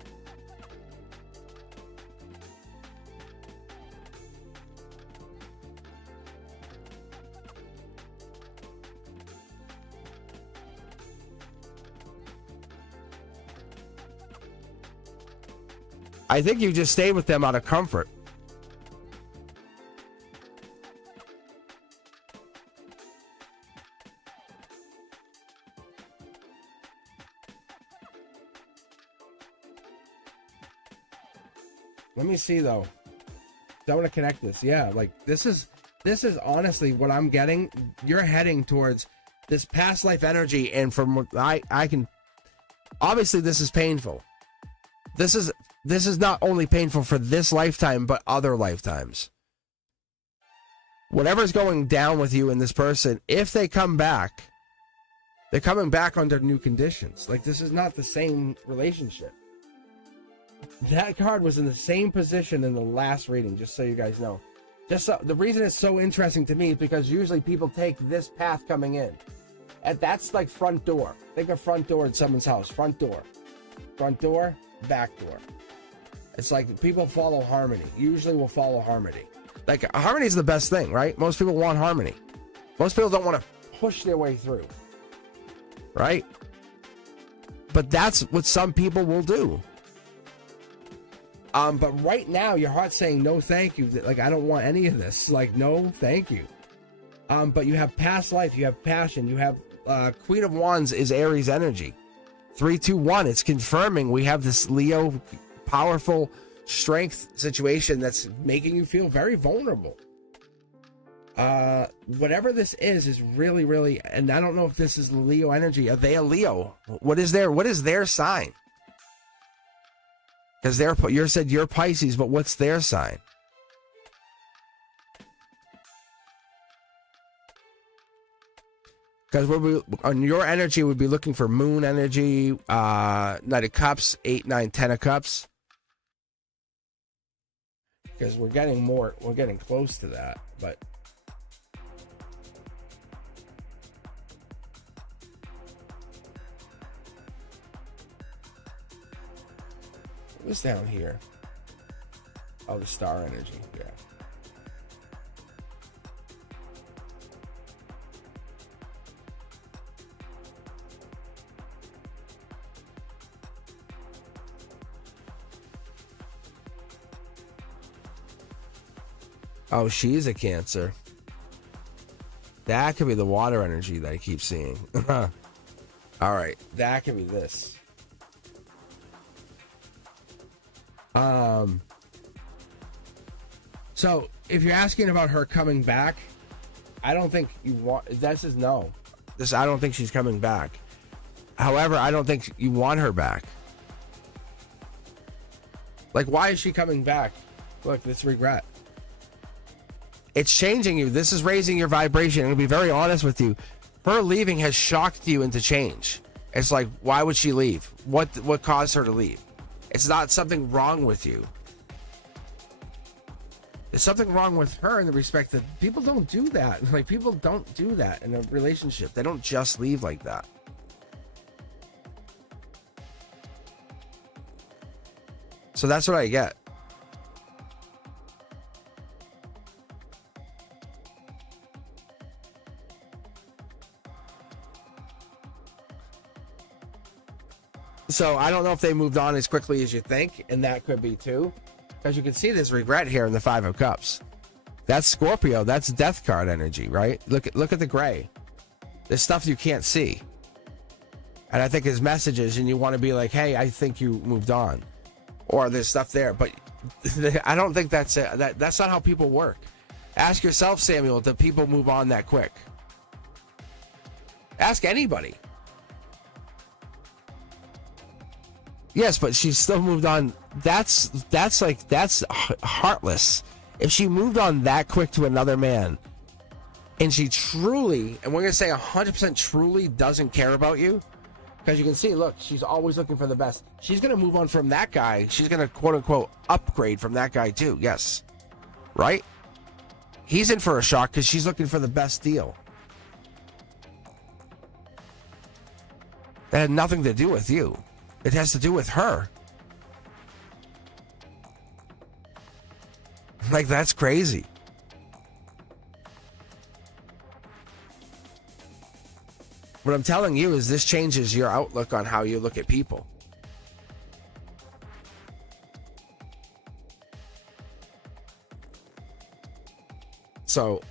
I think you just stayed with them out of comfort. Let me see though. I want to connect this. Yeah, like this is honestly what I'm getting. You're heading towards this past life energy, and from what I can, obviously this is painful. This is not only painful for this lifetime, but other lifetimes. Whatever's going down with you and this person, if they come back, they're coming back under new conditions. Like this is not the same relationship. That card was in the same position in the last reading, just so you guys know. The reason it's so interesting to me is because usually people take this path coming in. And that's like front door. Think of front door in someone's house. Front door, back door. It's like people follow harmony. Usually will follow harmony. Like harmony is the best thing, right? Most people want harmony. Most people don't want to push their way through, right? But that's what some people will do. But right now, your heart's saying no, thank you. Like I don't want any of this. Like no, thank you. But you have past life, you have passion, you have Queen of Wands is Aries energy. 3, 2, 1. It's confirming we have this Leo powerful strength situation that's making you feel very vulnerable. Whatever this is really, really, and I don't know if this is Leo energy. Are they a Leo? What is their sign? Because you said you're Pisces, but what's their sign? Because on your energy, we'd be looking for moon energy, Knight of Cups, 8, 9, 10 of Cups. Because we're getting close to that, but. What's down here? Oh, the star energy. Yeah. Oh, she's a Cancer. That could be the water energy that I keep seeing. All right, that could be this. So if you're asking about her coming back, I don't think you want. This is no. I don't think she's coming back. However, I don't think you want her back. Like, why is she coming back? Look, this regret. It's changing you. This is raising your vibration. And to be very honest with you, her leaving has shocked you into change. It's like, why would she leave? What caused her to leave? It's not something wrong with you. There's something wrong with her in the respect that people don't do that. Like, people don't do that in a relationship. They don't just leave like that. So that's what I get. So I don't know if they moved on as quickly as you think, and that could be too. Because you can see this regret here in the Five of Cups. That's Scorpio. That's death card energy, right? Look at the gray. There's stuff you can't see. And I think there's messages, and you want to be like, hey, I think you moved on. Or there's stuff there. But I don't think that's it. That's not how people work. Ask yourself, Samuel, do people move on that quick? Ask anybody. Yes, but she's still moved on. That's heartless. If she moved on that quick to another man, and she truly, and we're going to say 100% truly doesn't care about you, because you can see, look, she's always looking for the best. She's going to move on from that guy. She's going to, quote unquote, upgrade from that guy too. Yes. Right? He's in for a shock because she's looking for the best deal. That had nothing to do with you. It has to do with her. Like, that's crazy. What I'm telling you is this changes your outlook on how you look at people. So,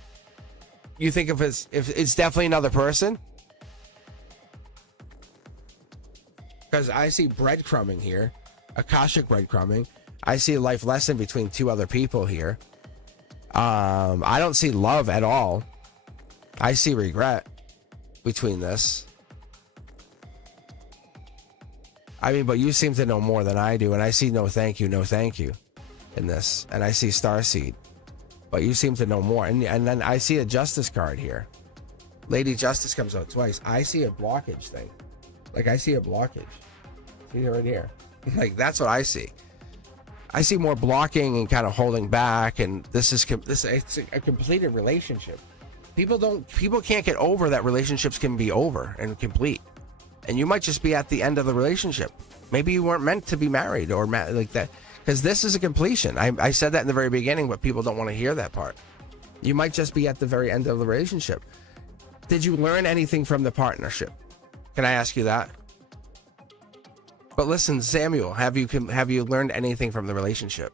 you think if it's definitely another person? Because I see breadcrumbing here, Akashic breadcrumbing. I see a life lesson between two other people here. I don't see love at all. I see regret between this. I mean, but you seem to know more than I do, and I see no thank you in this. And I see Starseed. But you seem to know more. And then I see a Justice card here. Lady Justice comes out twice. I see a blockage thing. Like, I see a blockage. See right here. Like, that's what I see. I see more blocking and kind of holding back, and it's a completed relationship. People can't get over that relationships can be over and complete. And you might just be at the end of the relationship. Maybe you weren't meant to be married or like that, because this is a completion. I said that in the very beginning, but people don't want to hear that part. You might just be at the very end of the relationship. Did you learn anything from the partnership? Can I ask you that? But listen, Samuel, have you learned anything from the relationship?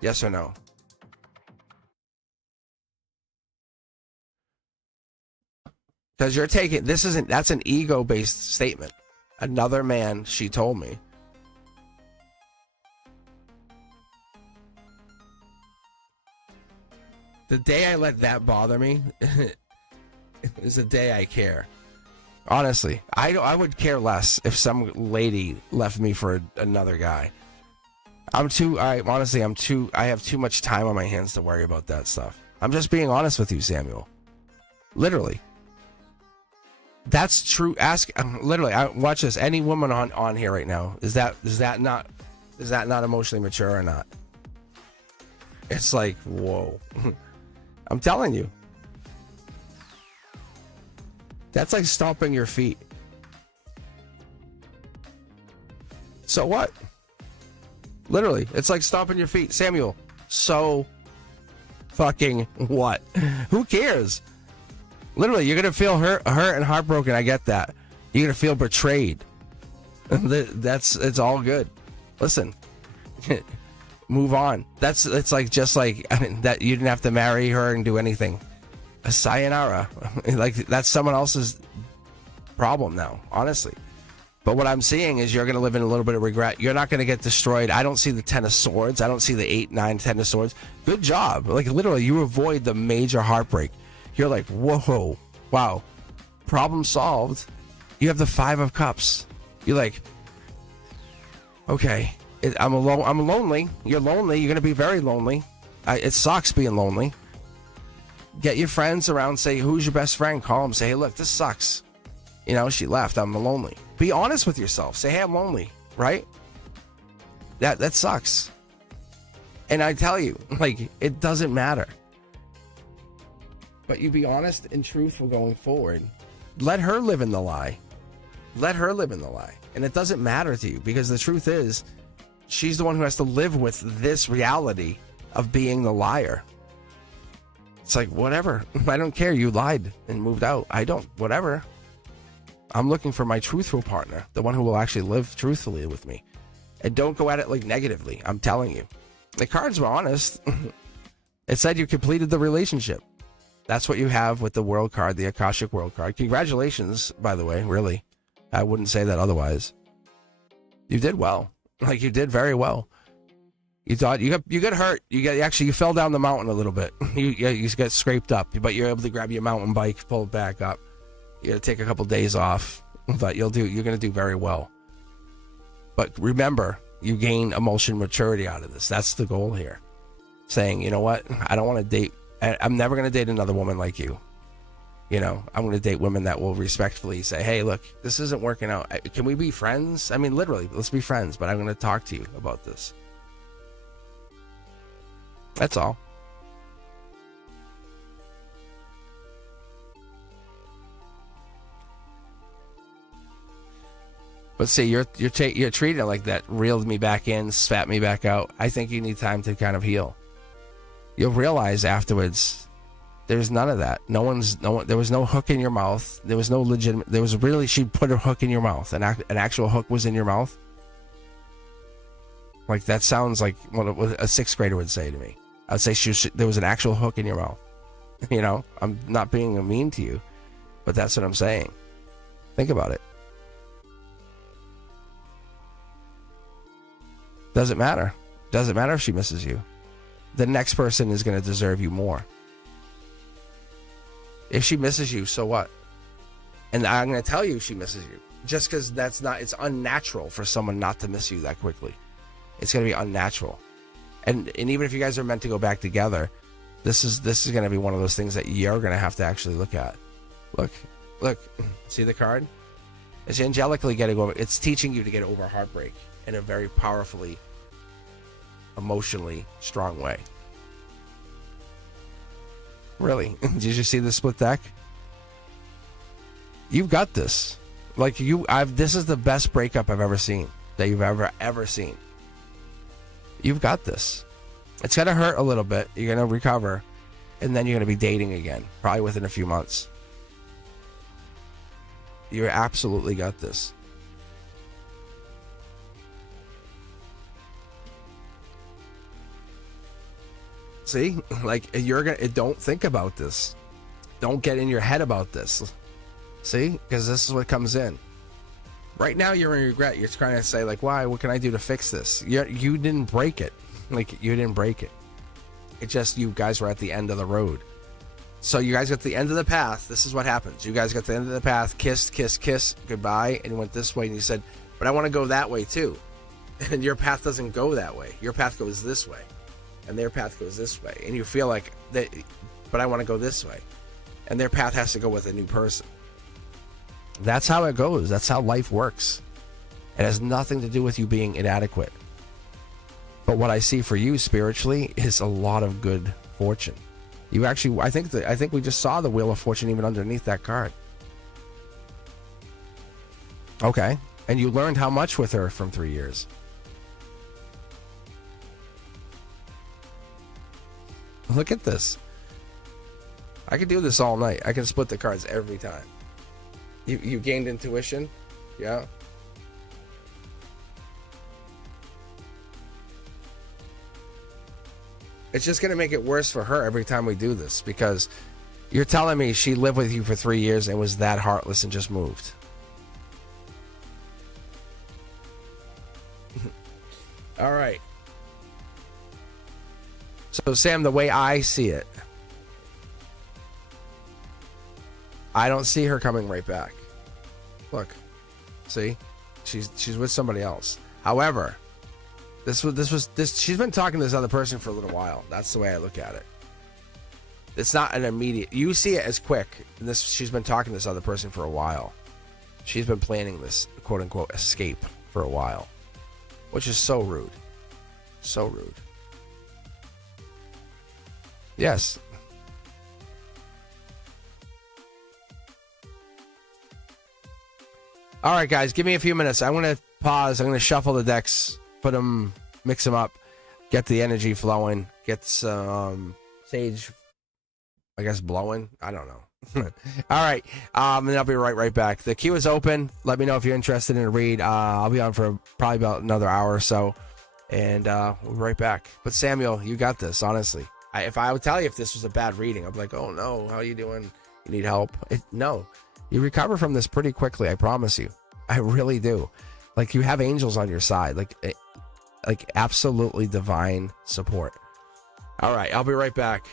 Yes or no? Because you're taking that's an ego-based statement. Another man, she told me. The day I let that bother me is the day I care. Honestly, I would care less if some lady left me for another guy. I have too much time on my hands to worry about that stuff. I'm just being honest with you, Samuel. Literally. That's true. Ask literally. Watch this. Any woman on here right now, is that not emotionally mature or not? It's like, whoa. I'm telling you. That's like stomping your feet. So what? Literally, it's like stomping your feet. Samuel, so fucking what? Who cares? Literally, you're going to feel hurt and heartbroken. I get that. You're going to feel betrayed. It's all good. Listen, move on. It's like, just like, I mean, that you didn't have to marry her and do anything. A sayonara. Like, that's someone else's problem now, honestly. But what I'm seeing is you're going to live in a little bit of regret. You're not going to get destroyed. I don't see the 10 of swords. I don't see the 8, 9, 10 of swords. Good job. Like, literally, you avoid the major heartbreak. You're like, whoa, wow, problem solved. You have the 5 of cups. You're like, okay, I'm alone. I'm lonely. You're lonely. You're going to be very lonely. It sucks being lonely. Get your friends around. Say, who's your best friend? Call them. Say, hey, look, this sucks. You know, she left. I'm lonely. Be honest with yourself. Say, hey, I'm lonely, right? That sucks. And I tell you, like, it doesn't matter. But you be honest and truthful going forward. Let her live in the lie. Let her live in the lie. And it doesn't matter to you, because the truth is, she's the one who has to live with this reality of being the liar. It's like, whatever. I don't care. You lied and moved out. I don't. Whatever. I'm looking for my truthful partner, the one who will actually live truthfully with me. And don't go at it like negatively. I'm telling you. The cards were honest. It said you completed the relationship. That's what you have with the World card, the Akashic World card. Congratulations, by the way, really. I wouldn't say that otherwise. You did well. Like, you did very well. You thought you got hurt. You fell down the mountain a little bit. You got scraped up, but you're able to grab your mountain bike, pull it back up. You got to take a couple days off, but you're going to do very well. But remember, you gain emotional maturity out of this. That's the goal here. Saying, you know what? I don't want to date. I'm never going to date another woman like you. You know, I'm going to date women that will respectfully say, hey, look, this isn't working out. Can we be friends? I mean, literally, let's be friends, but I'm going to talk to you about this. That's all. But see, you're treating it like that. Reeled me back in, spat me back out. I think you need time to kind of heal. You'll realize afterwards, there's none of that. There was no hook in your mouth. There was no legitimate. There was really, she put a hook in your mouth. An actual hook was in your mouth. Like, that sounds like what a 6th grader would say to me. I'd say there was an actual hook in your mouth. You know, I'm not being mean to you, but that's what I'm saying. Think about it. Doesn't matter. Doesn't matter if she misses you. The next person is going to deserve you more. If she misses you, so what? And I'm going to tell you she misses you. Just because it's unnatural for someone not to miss you that quickly. It's going to be unnatural. And even if you guys are meant to go back together, this is going to be one of those things that you're going to have to actually look at. Look, see the card? It's angelically getting over. It's teaching you to get over heartbreak in a very powerfully, emotionally strong way. Really? Did you see the split deck? You've got this. Like, this is the best breakup I've ever seen, that you've ever seen. You've got this. It's going to hurt a little bit. You're going to recover. And then you're going to be dating again, probably within a few months. You absolutely got this. See? Like, don't think about this. Don't get in your head about this. See? Because this is what comes in. Right now, you're in regret. You're trying to say, like, why? What can I do to fix this? You didn't break it. Like, you didn't break it. It just, you guys were at the end of the road. So you guys got to the end of the path. This is what happens. You guys got to the end of the path, kissed, goodbye, and you went this way, and you said, but I want to go that way too. And your path doesn't go that way. Your path goes this way. And their path goes this way. And you feel like, but I want to go this way. And their path has to go with a new person. That's how it goes. That's how life works. It has nothing to do with you being inadequate. But what I see for you spiritually is a lot of good fortune. You actually, I think we just saw the Wheel of Fortune even underneath that card. Okay. And you learned how much with her from 3 years? Look at this. I could do this all night. I can split the cards every time. You gained intuition? Yeah. It's just going to make it worse for her every time we do this, because you're telling me she lived with you for 3 years and was that heartless and just moved. All right. So, Sam, the way I see it, I don't see her coming right back. Look, see, she's with somebody else. However, this she's been talking to this other person for a little while. That's the way I look at it. It's not an immediate. You see it as quick. She's been talking to this other person for a while. She's been planning this quote unquote escape for a while, which is so rude. So rude. Yes. All right, guys, give me a few minutes. I'm going to pause. I'm going to shuffle the decks, mix them up, get the energy flowing, get some sage, I guess, blowing. I don't know. All right, and I'll be right back. The queue is open. Let me know if you're interested in a read. I'll be on for probably about another hour or so, and we'll be right back. But Samuel, you got this, honestly. If I would tell you if this was a bad reading, I'd be like, oh no, how are you doing? You need help? No. You recover from this pretty quickly, I promise you. I really do. Like, you have angels on your side. Like absolutely divine support. All right, I'll be right back.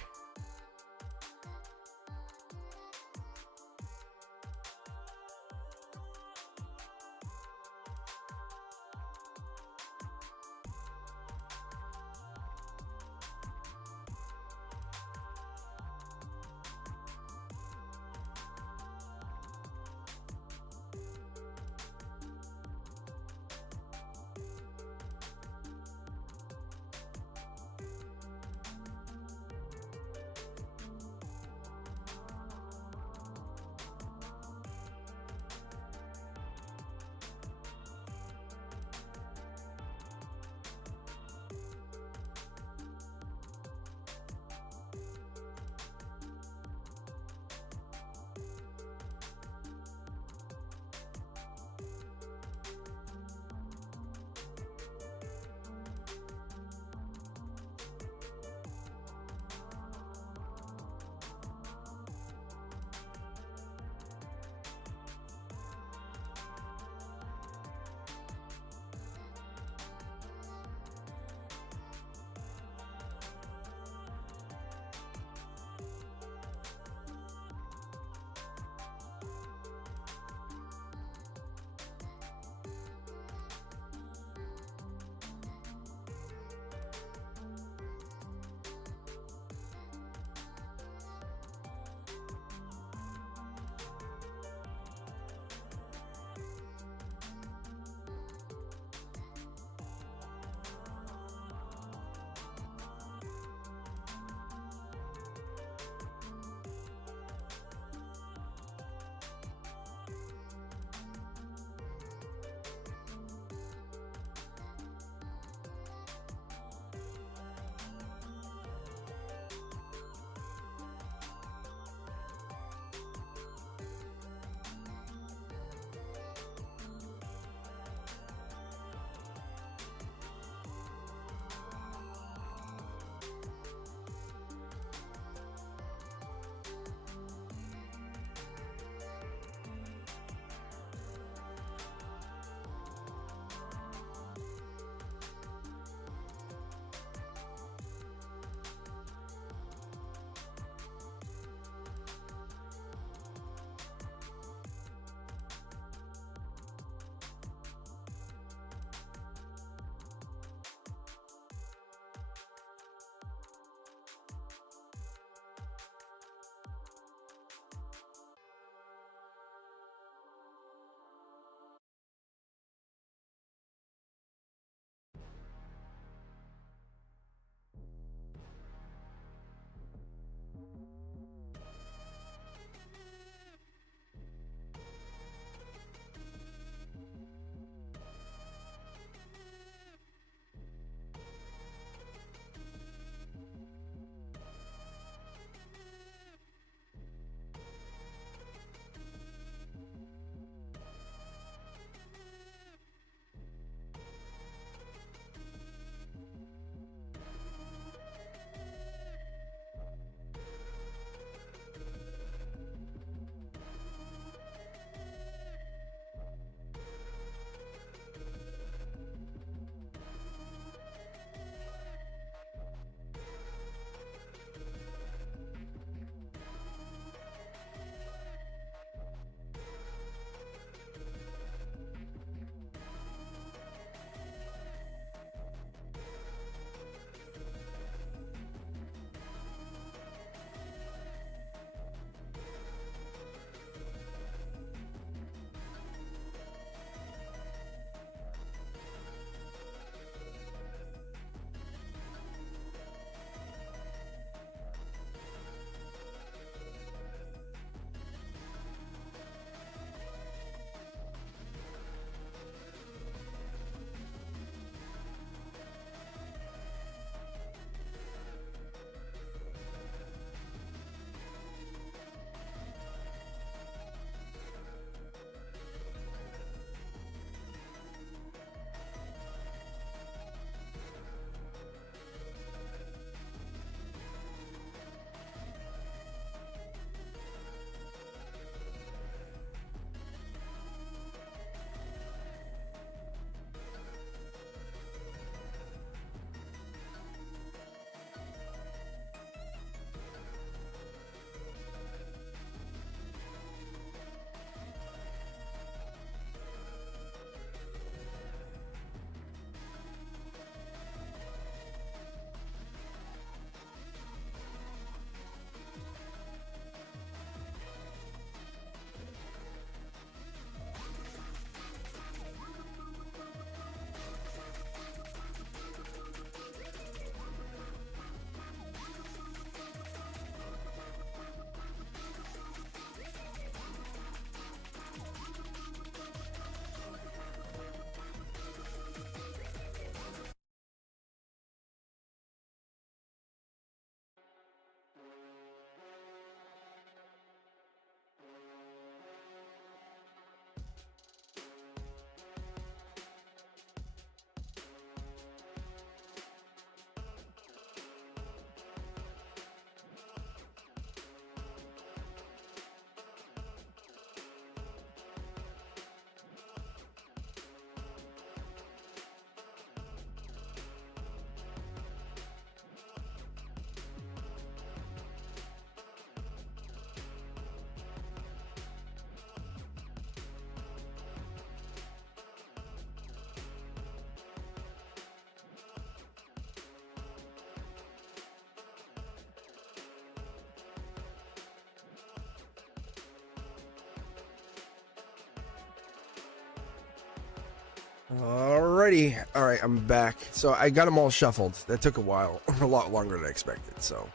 Alrighty. Alright, I'm back. So I got them all shuffled. That took a while. A lot longer than I expected. So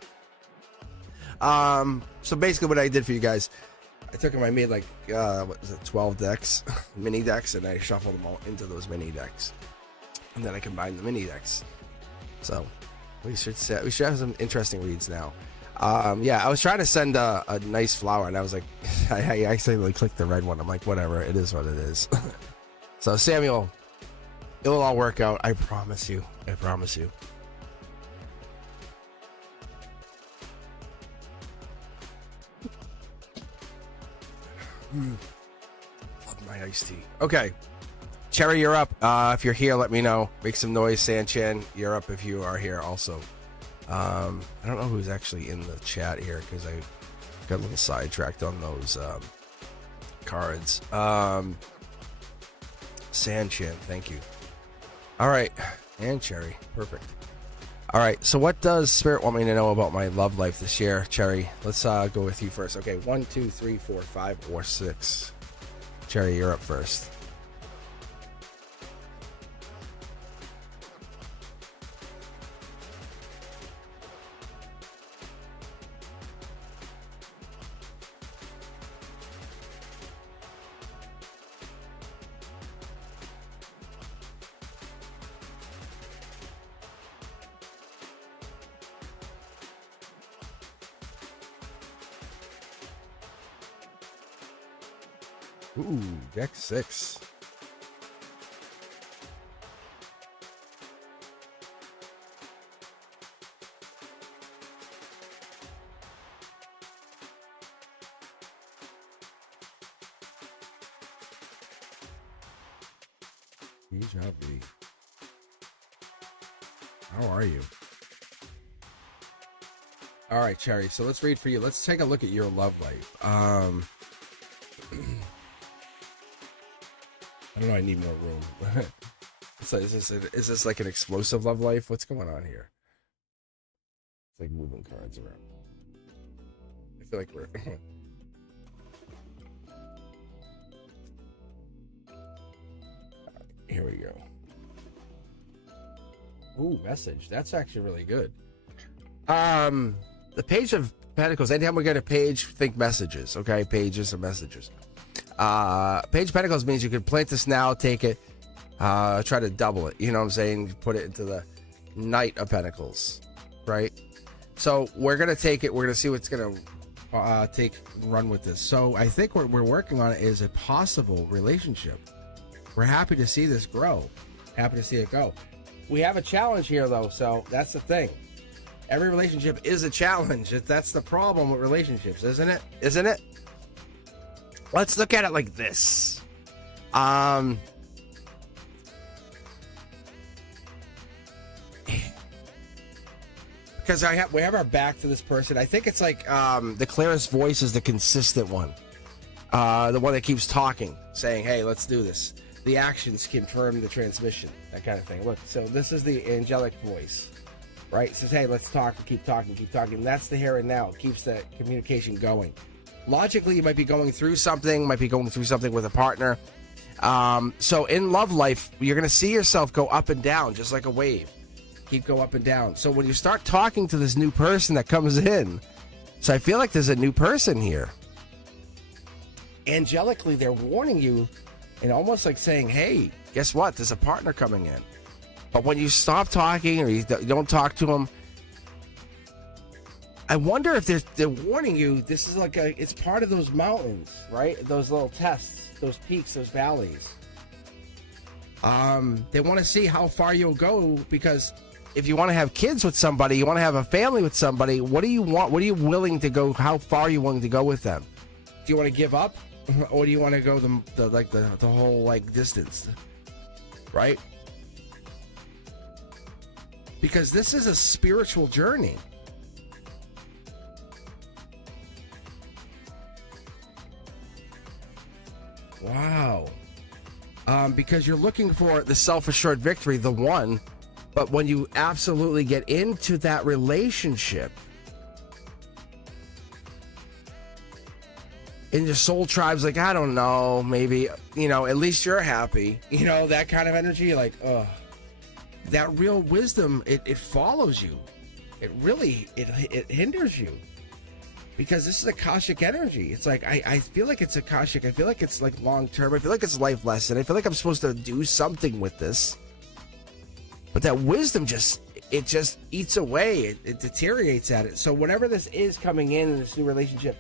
basically what I did for you guys, I took them, I made like, 12 decks, mini decks, and I shuffled them all into those mini decks. And then I combined the mini decks. So we should have some interesting reads now. Yeah, I was trying to send a nice flower, and I was like, I accidentally clicked the red one. I'm like, whatever, it is what it is. So Samuel, it will all work out. I promise you. I promise you. Love my iced tea. Okay. Cherry, you're up. If you're here, let me know. Make some noise. Sanchin, you're up if you are here also. I don't know who's actually in the chat here because I got a little sidetracked on those cards. Sanchin, thank you. All right. And Cherry. Perfect. All right. So what does Spirit want me to know about my love life this year? Cherry, let's go with you first. Okay. 1, 2, 3, 4, 5, or 6. Cherry, you're up first. Ooh, deck 6. Deja vu. How are you? All right, Cherry. So let's read for you. Let's take a look at your love life. I don't know. I need more room. So is this like an explosive love life? What's going on here? It's like moving cards around. I feel like we're. Here we go. Ooh, message. That's actually really good. The Page of Pentacles. Anytime we get a page, think messages. Okay, pages and messages. Page of Pentacles means you could plant this now, take it, try to double it. You know what I'm saying? Put it into the Knight of Pentacles, right? So we're gonna take it. We're gonna see what's gonna run with this. So I think what we're working on is a possible relationship. We're happy to see this grow. Happy to see it go. We have a challenge here, though, so that's the thing. Every relationship is a challenge. That's the problem with relationships, isn't it? Isn't it? Let's look at it like this. Because we have our back to this person. I think it's like the clearest voice is the consistent one. The one that keeps talking, saying, hey, let's do this. The actions confirm the transmission, that kind of thing. Look, so this is the angelic voice, right? It says, hey, let's talk, keep talking, keep talking. And that's the here and now. It keeps the communication going. Logically, you might be going through something, with a partner. So in love life, you're going to see yourself go up and down, just like a wave. Keep go up and down. So when you start talking to this new person that comes in, so I feel like there's a new person here. Angelically, they're warning you and almost like saying, hey, guess what? There's a partner coming in. But when you stop talking or you don't talk to them, I wonder if they're warning you. This is like it's part of those mountains, right? Those little tests, those peaks, those valleys. They want to see how far you'll go, because if you want to have kids with somebody, you want to have a family with somebody, what do you want? What are you willing to go? How far are you willing to go with them? Do you want to give up? Or do you want to go the whole like distance, right? Because this is a spiritual journey. Wow. Because you're looking for the self-assured victory, the one, but when you absolutely get into that relationship, And your soul tribe's like, I don't know, maybe, at least you're happy. That kind of energy, like, ugh. That real wisdom, it follows you. It really, it hinders you. Because this is Akashic energy. It's like, I feel like it's Akashic. I feel like it's like long term. I feel like it's life lesson. I feel like I'm supposed to do something with this. But that wisdom just eats away. It deteriorates at it. So whatever this is coming in this new relationship,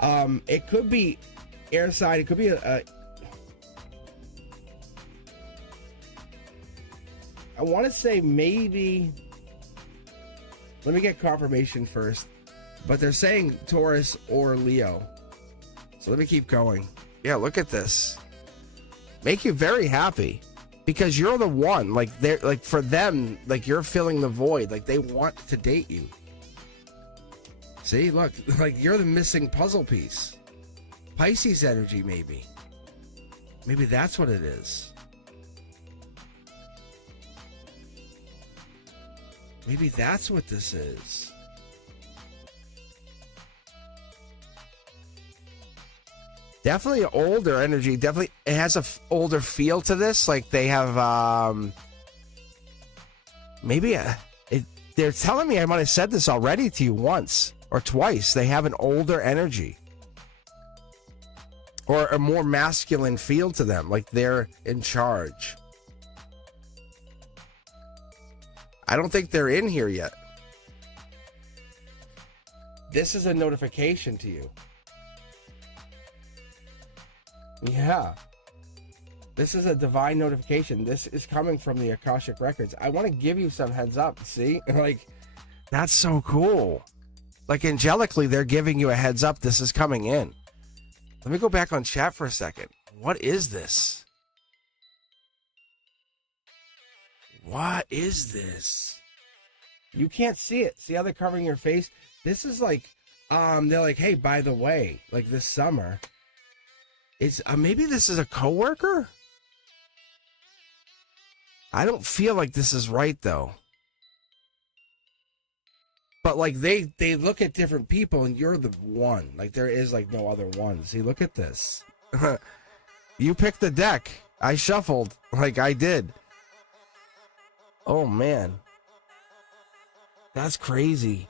it could be air sign. It could be I want to say maybe. Let me get confirmation first. But they're saying Taurus or Leo. So let me keep going. Yeah, look at this. Make you very happy. Because you're the one. Like they're like for them, like you're filling the void. Like they want to date you. See, look, like you're the missing puzzle piece. Pisces energy, maybe. Maybe that's what it is. Maybe that's what this is. Definitely older energy. Definitely, it has a older feel to this. Like they have, maybe they're telling me I might have said this already to you once or twice. They have an older energy or a more masculine feel to them. Like they're in charge. I don't think they're in here yet. This is a notification to you. Yeah. This is a divine notification. This is coming from the Akashic Records. I want to give you some heads up. See? Like, that's so cool. Like, angelically, they're giving you a heads up. This is coming in. Let me go back on chat for a second. What is this? What is this? You can't see it. See how they're covering your face? This is like, they're like, hey, by the way, like this summer, it's maybe this is a coworker. I don't feel like this is right though. But like they look at different people and you're the one. Like there is like no other one. See, look at this. You picked the deck. I shuffled like I did. Oh man. That's crazy.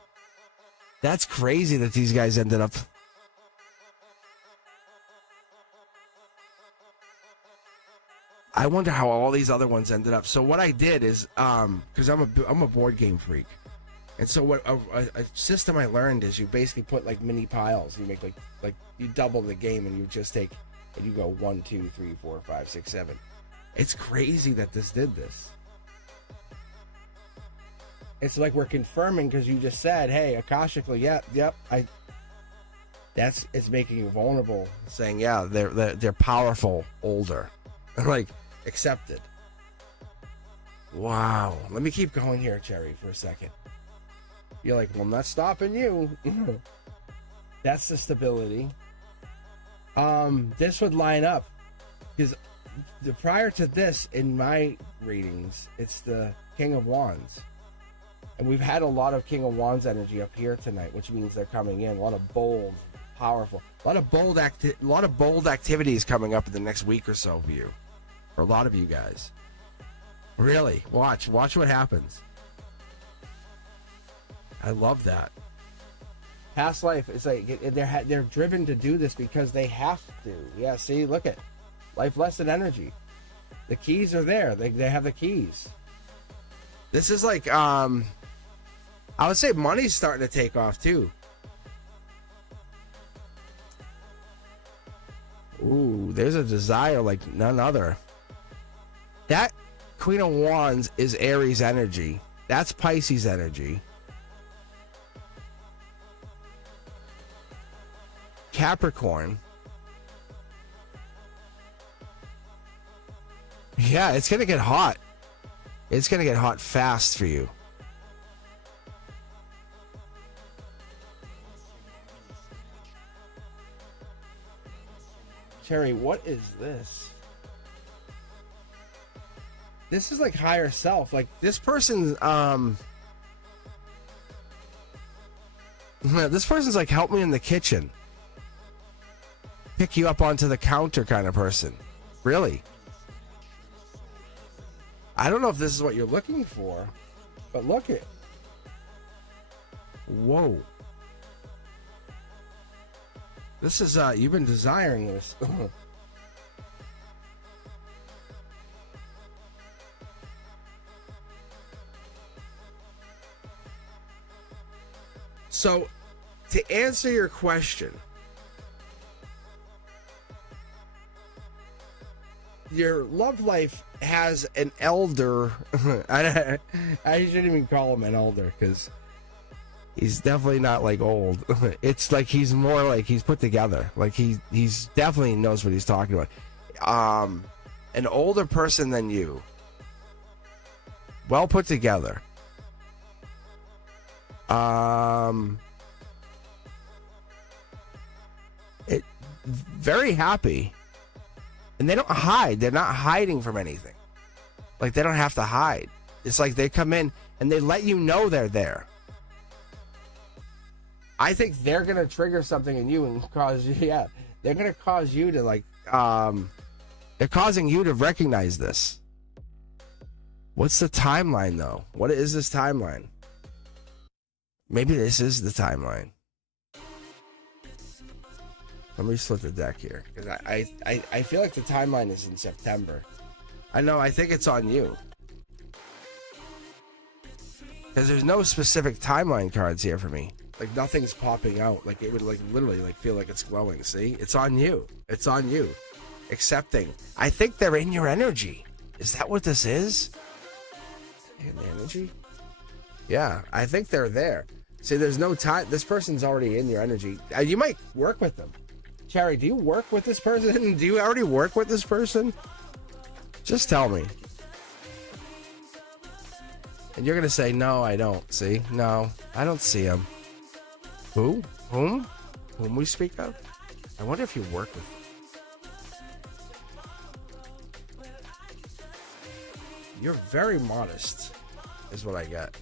That's crazy that these guys ended up. I wonder how all these other ones ended up. So what I did is, because I'm a board game freak, and so what a system I learned is you basically put like mini piles. You make like you double the game, and you just take and you go 1, 2, 3, 4, 5, 6, 7. It's crazy that this did this. It's like we're confirming because you just said, "Hey, Akashically, yep, it's making you vulnerable." Saying, "Yeah, they're powerful, older, like accepted." Wow. Let me keep going here, Cherry, for a second. You're like, "Well, I'm not stopping you." That's the stability. This would line up because prior to this, in my readings, it's the King of Wands. And we've had a lot of King of Wands energy up here tonight, which means they're coming in. A lot of bold, powerful, a lot of bold activities coming up in the next week or so for you, for a lot of you guys. Really, watch what happens. I love that. Past life is like they're driven to do this because they have to. Yeah, see, look at life lesson energy. The keys are there. They have the keys. This is like I would say money's starting to take off too. Ooh, there's a desire like none other. That Queen of Wands is Aries energy. That's Pisces energy. Capricorn. Yeah, it's gonna get hot. It's gonna get hot fast for you. Cherry, what is this? This is like higher self. Like this person's this person's like, help me in the kitchen. pick you up onto the counter kind of person. Really. I don't know if this is what you're looking for, but look it. Whoa. This is, you've been desiring this. So, to answer your question, your love life has an elder. I shouldn't even call him an elder because he's definitely not like old. It's like he's more like he's put together. Like he's definitely knows what he's talking about. An older person than you, well put together. It very happy. And they don't hide. They're not hiding from anything. Like, they don't have to hide. It's like they come in and they let you know they're there. I think they're going to trigger something in you and cause you, yeah, they're going to cause you to, like, they're causing you to recognize this. What's the timeline, though? What is this timeline? Maybe this is the timeline. Let me split the deck here, because I feel like the timeline is in September. I know, I think it's on you. Because there's no specific timeline cards here for me. Like, nothing's popping out. Like, it would, like, literally, like, feel like it's glowing. See? It's on you. It's on you. Accepting. I think they're in your energy. Is that what this is? In energy? Yeah, I think they're there. See, there's no time. This person's already in your energy. You might work with them. Cherry, do you work with this person? Do you already work with this person? Just tell me. And you're going to say, no, I don't. See? No, I don't see him. Who? Whom? Whom we speak of? I wonder if you work with them. You're very modest, is what I get.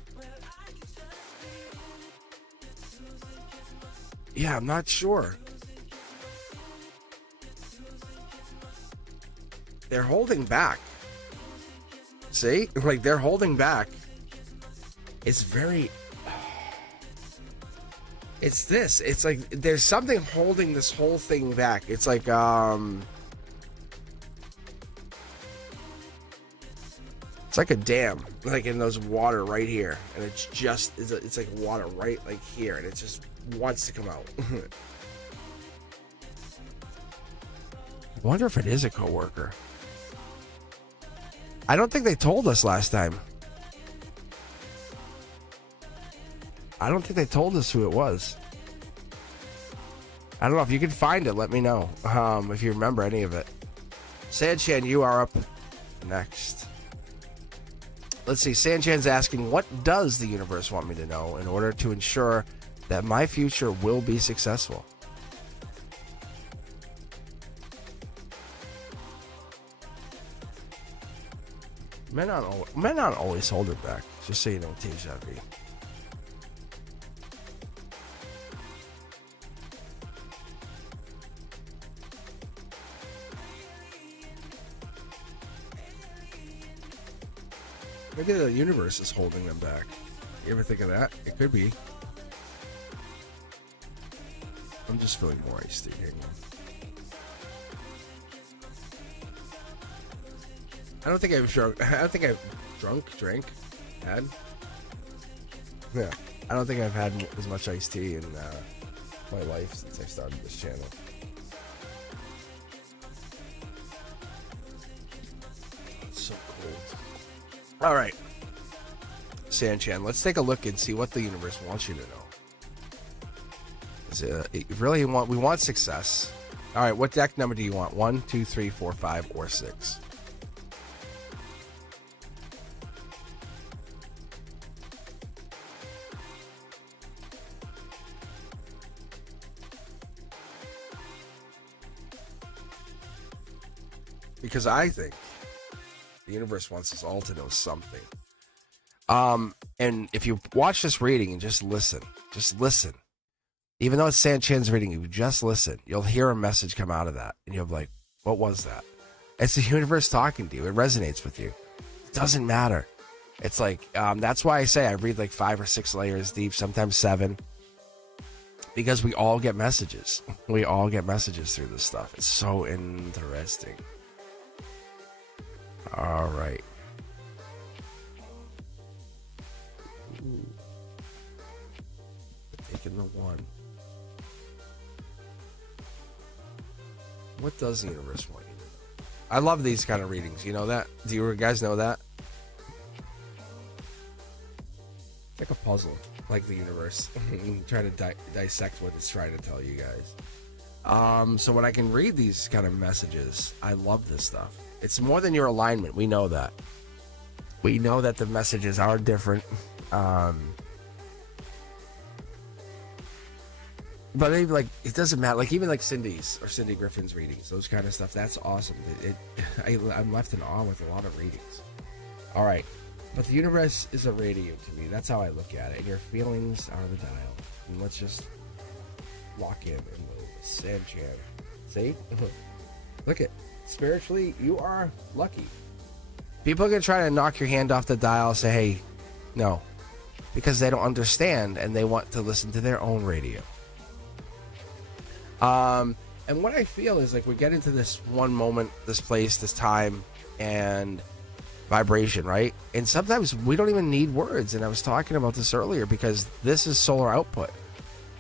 Yeah, I'm not sure. They're holding back. See? Like, they're holding back. It's very... It's this. It's like, there's something holding this whole thing back. It's like, it's like a dam. Like, in those water right here. And it's just... It's like water right, like, here. And it just wants to come out. I wonder if it is a coworker. I don't think they told us last time. I don't think they told us who it was. I don't know. If you can find it, let me know. If you remember any of it. Sanchan, you are up next. Let's see. Sanchan's asking, what does the universe want me to know in order to ensure that my future will be successful? Men aren't always hold it back. Just so you know, TJV. Maybe the universe is holding them back. You ever think of that? It could be. I'm just feeling more iced tea. I don't think I've drank, had. Yeah, I don't think I've had as much iced tea in my life since I started this channel. It's so cold. All right, Sanchan, let's take a look and see what the universe wants you to know. We want success. All right, what deck number do you want? 1, 2, 3, 4, 5, or 6? Because I think the universe wants us all to know something. And if you watch this reading and just listen, Even though it's Sanchez reading, you just listen. You'll hear a message come out of that. And you'll be like, what was that? It's the universe talking to you. It resonates with you. It doesn't matter. It's like, that's why I say I read like 5 or 6 layers deep, sometimes 7. Because we all get messages. We all get messages through this stuff. It's so interesting. All right. Ooh. Taking the 1. What does the universe want you to know? I love these kind of readings. You know that? Do you guys know that? It's like a puzzle, like the universe. You try to dissect what it's trying to tell you guys. So when I can read these kind of messages, I love this stuff. It's more than your alignment. We know that. We know that the messages are different. But even like, it doesn't matter. Like even like Cindy's or Cindy Griffin's readings, those kind of stuff. That's awesome. I'm left in awe with a lot of readings. All right, but the universe is a radio to me. That's how I look at it. And your feelings are the dial. And let's just lock in the sand chan. See? Look at spiritually, you are lucky. People are gonna try to knock your hand off the dial. Say, hey, no, because they don't understand and they want to listen to their own radio. And what I feel is like we get into this one moment, this place, this time, and vibration, right? And sometimes we don't even need words. And I was talking about this earlier because this is solar output.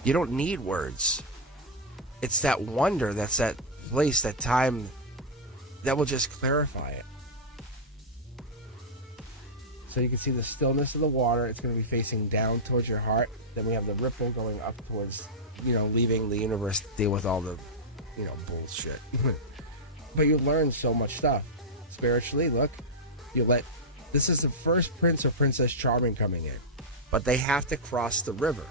You don't need words. It's that wonder, that's that place, that time that will just clarify it. So you can see the stillness of the water. It's going to be facing down towards your heart. Then we have the ripple going up towards, leaving the universe to deal with all the, bullshit. But you learn so much stuff. Spiritually, look, this is the first prince or princess charming coming in. But they have to cross the river.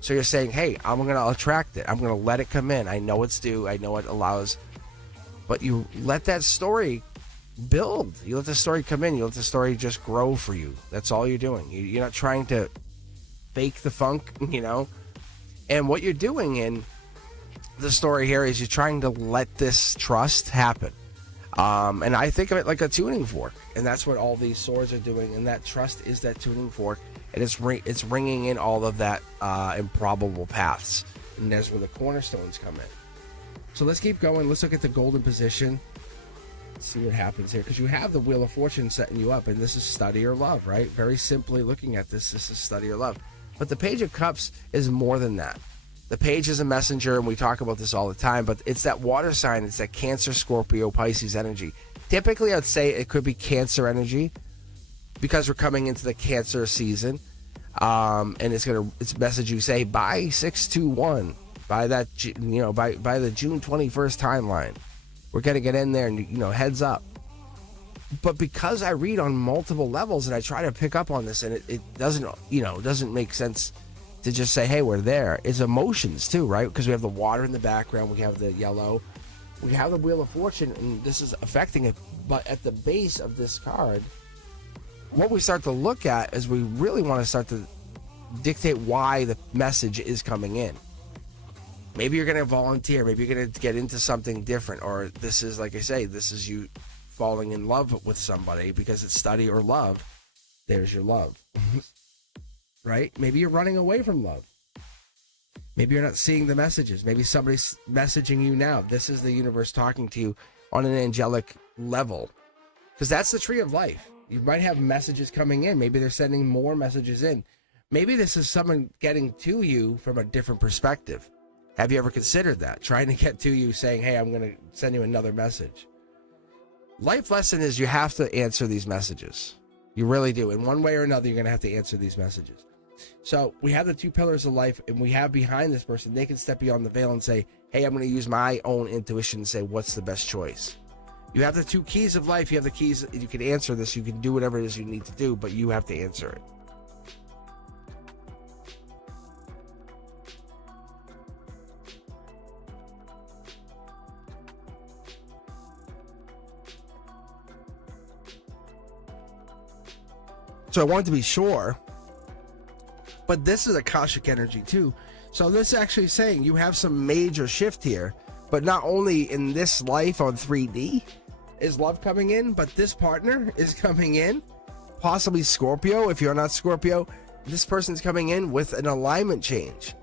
So you're saying, hey, I'm going to attract it. I'm going to let it come in. I know it's due. I know it allows. But you let that story build. You let the story come in. You let the story just grow for you. That's all you're doing. You're not trying to fake the funk, And what you're doing in the story here is you're trying to let this trust happen. And I think of it like a tuning fork. And that's what all these swords are doing. And that trust is that tuning fork. And it's ringing in all of that improbable paths. And that's where the cornerstones come in. So let's keep going. Let's look at the golden position. Let's see what happens here. Because you have the Wheel of Fortune setting you up. And this is study or love, right? Very simply looking at this is study or love. But the Page of Cups is more than that. The page is a messenger, and we talk about this all the time, but it's that water sign. It's that Cancer, Scorpio, Pisces energy. Typically, I'd say it could be Cancer energy because we're coming into the Cancer season. And it's message you say, by 621, by that, by the June 21st timeline. We're going to get in there and, heads up. But because I read on multiple levels and I try to pick up on this, and it doesn't make sense to just say, hey, we're there. It's emotions too, right? Because we have the water in the background, we have the yellow, we have the Wheel of Fortune, and this is affecting it. But at the base of this card, what we start to look at is we really want to start to dictate why the message is coming in. Maybe you're going to volunteer, maybe you're going to get into something different, or this is, like I say, this is you falling in love with somebody because it's study or love. There's your love. Right? Maybe you're running away from love. Maybe you're not seeing the messages. Maybe somebody's messaging you now. This is the universe talking to you on an angelic level. Because that's the tree of life. You might have messages coming in. Maybe they're sending more messages in. Maybe this is someone getting to you from a different perspective. Have you ever considered that? Trying to get to you saying, hey, I'm going to send you another message. Life lesson is you have to answer these messages. You really do. In one way or another, you're going to have to answer these messages. So we have the 2 pillars of life, and we have behind this person, they can step beyond the veil and say, hey, I'm going to use my own intuition and say, what's the best choice? You have the 2 keys of life. You have the keys. You can answer this. You can do whatever it is you need to do, but you have to answer it. So I wanted to be sure, but this is Akashic energy too. So this is actually saying you have some major shift here, but not only in this life on 3D is love coming in, but this partner is coming in, possibly Scorpio. If you're not Scorpio, this person's coming in with an alignment change.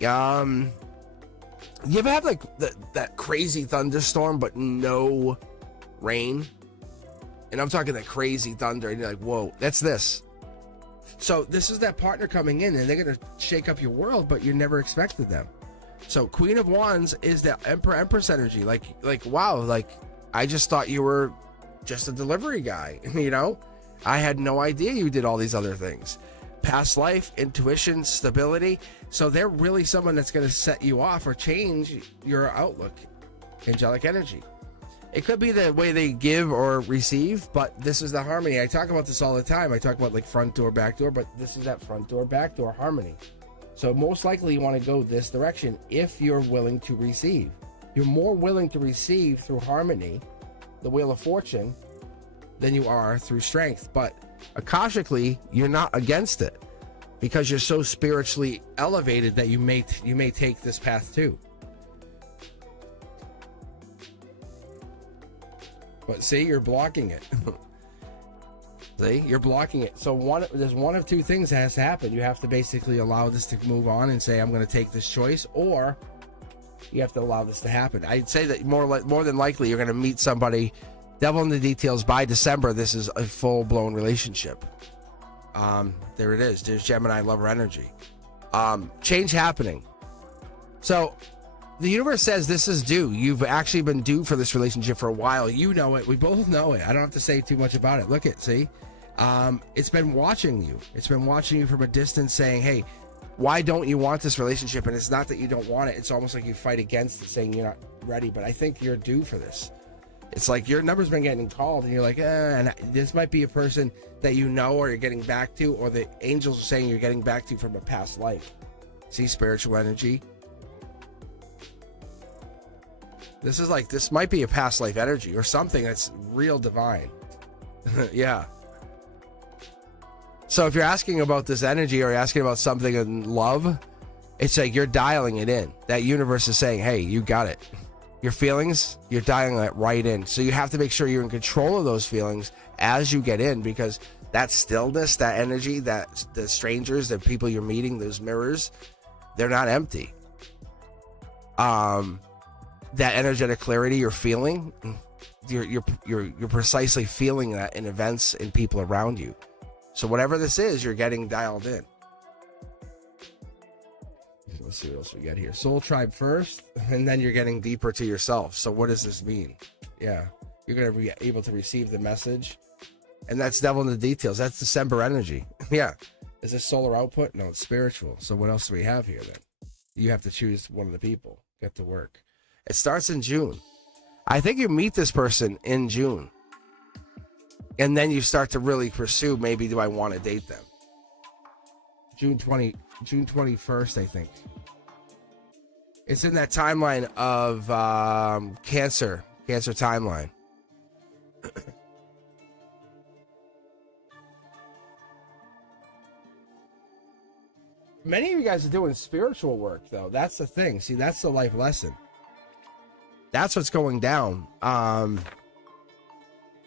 You ever have like that crazy thunderstorm but no rain? And I'm talking that crazy thunder, and you're like, whoa, that's this. So this is that partner coming in, and they're going to shake up your world, but you never expected them. So Queen of Wands is the Empress energy. Like, wow, like, I just thought you were just a delivery guy, you know? I had no idea you did all these other things. Past life, intuition, stability. So they're really someone that's going to set you off or change your outlook. Angelic energy. It could be the way they give or receive, but this is the harmony. I talk about this all the time. I talk about like front door, back door, but this is that front door, back door harmony. So most likely you want to go this direction if you're willing to receive. You're more willing to receive through harmony, the Wheel of Fortune, than you are through strength. But akashically, you're not against it because you're so spiritually elevated that you may take this path too. But see, you're blocking it. See, you're blocking it. So there's one of two things that has to happen. You have to basically allow this to move on and say, I'm going to take this choice, or you have to allow this to happen. I'd say that more than likely you're going to meet somebody, devil in the details, by December. This is a full-blown relationship. There it is. There's Gemini lover energy. Change happening. So the universe says this is due. You've actually been due for this relationship for a while. You know it. We both know it. I don't have to say too much about it. Look see? It's been watching you. It's been watching you from a distance saying, hey, why don't you want this relationship? And it's not that you don't want it. It's almost like you fight against it, saying you're not ready. But I think you're due for this. It's like your number's been getting called and you're like, and this might be a person that you know or you're getting back to, or the angels are saying you're getting back to from a past life. See, spiritual energy. This might be a past life energy or something that's real divine. Yeah. So if you're asking about this energy or you're asking about something in love, it's like you're dialing it in. That universe is saying, hey, you got it. Your feelings, you're dialing it right in. So you have to make sure you're in control of those feelings as you get in, because that stillness, that energy, that the strangers, the people you're meeting, those mirrors, they're not empty. That energetic clarity you're feeling, you're precisely feeling that in events and people around you. So whatever this is, you're getting dialed in. Let's see what else we got here. Soul tribe first, and then you're getting deeper to yourself. So what does this mean? Yeah, you're going to be able to receive the message, and that's devil in the details. That's December energy. Yeah. Is this solar output? No, it's spiritual. So what else do we have here then? You have to choose one of the people. Get to work. It starts in June. I think you meet this person in June. And then you start to really pursue, maybe do I want to date them? June 21st, I think. It's in that timeline of Cancer timeline. Many of you guys are doing spiritual work, though. That's the thing. See, that's the life lesson. That's what's going down. I'm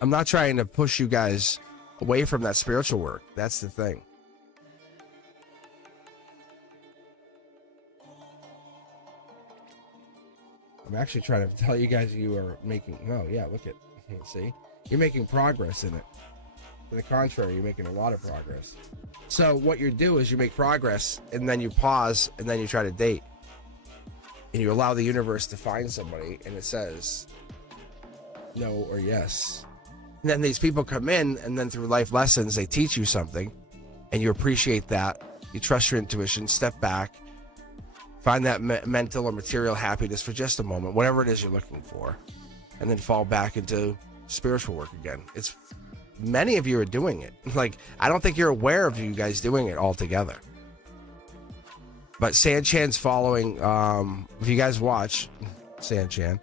not trying to push you guys away from that spiritual work. That's the thing. I'm actually trying to tell you guys you are making... No, yeah, look at... See? You're making progress in it. To the contrary, you're making a lot of progress. So what you do is you make progress, and then you pause, and then you try to date. And you allow the universe to find somebody, and it says no or yes. And then these people come in, and then through life lessons, they teach you something, and you appreciate that. You trust your intuition, step back, find that mental or material happiness for just a moment, whatever it is you're looking for, and then fall back into spiritual work again. It's many of you are doing it. Like, I don't think you're aware of you guys doing it all together. But Sanchan's following, if you guys watch Sanchan,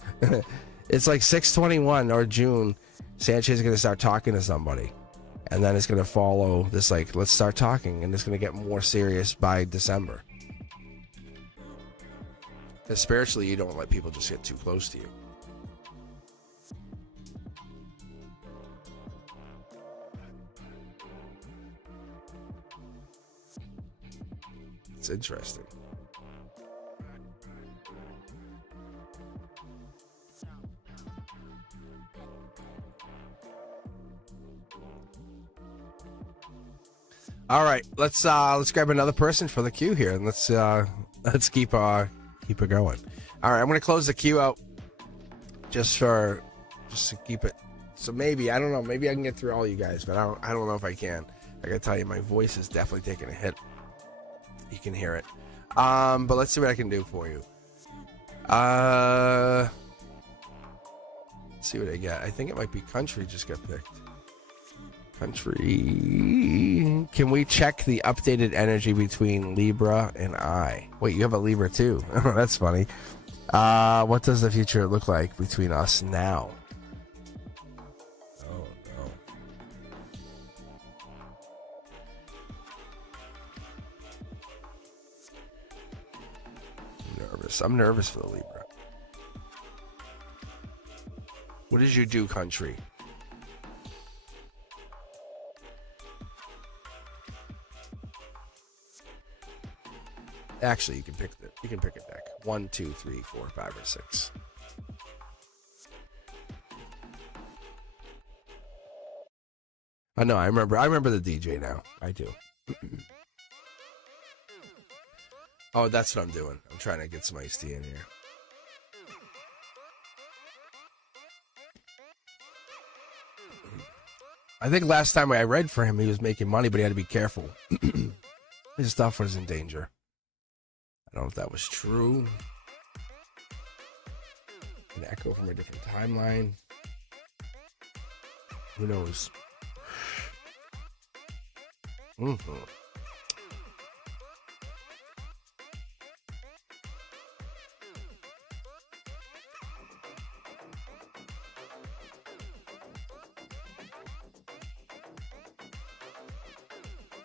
it's like 6/21 or June, Sanchan's going to start talking to somebody. And then it's going to follow this, like, let's start talking. And it's going to get more serious by December. Because spiritually, you don't let people just get too close to you. It's interesting. All right, let's grab another person for the queue here, and let's keep it going. All right, I'm gonna close the queue out just to keep it. So maybe I don't know. Maybe I can get through all you guys, but I don't know if I can. I gotta tell you, my voice is definitely taking a hit. You can hear it. But let's see what I can do for you. Let's see what I get. I think it might be country just got picked. Country. Can we check the updated energy between Libra and I? Wait, you have a Libra too. That's funny. What does the future look like between us now? Oh no. I'm nervous for the Libra. What did you do, country? Actually, you can pick a deck. 1, 2, 3, 4, 5, or 6. I know. I remember the DJ now. I do. Oh, that's what I'm doing. I'm trying to get some iced tea in here. I think last time I read for him, he was making money, but he had to be careful. His stuff was in danger. I don't know if that was true. An echo from a different timeline. Who knows? Mm-hmm.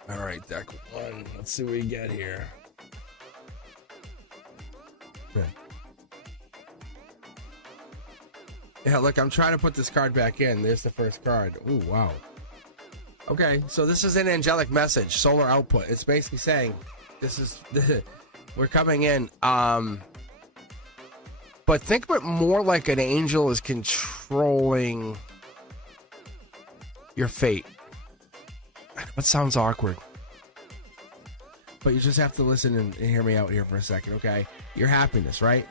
All right, deck 1. Let's see what we get here. Yeah, look, I'm trying to put this card back in. There's the first card. Ooh, wow. Okay, so this is an angelic message, solar output. It's basically saying we're coming in. But think of it more like an angel is controlling your fate. That sounds awkward. But you just have to listen and hear me out here for a second, okay? Your happiness, right?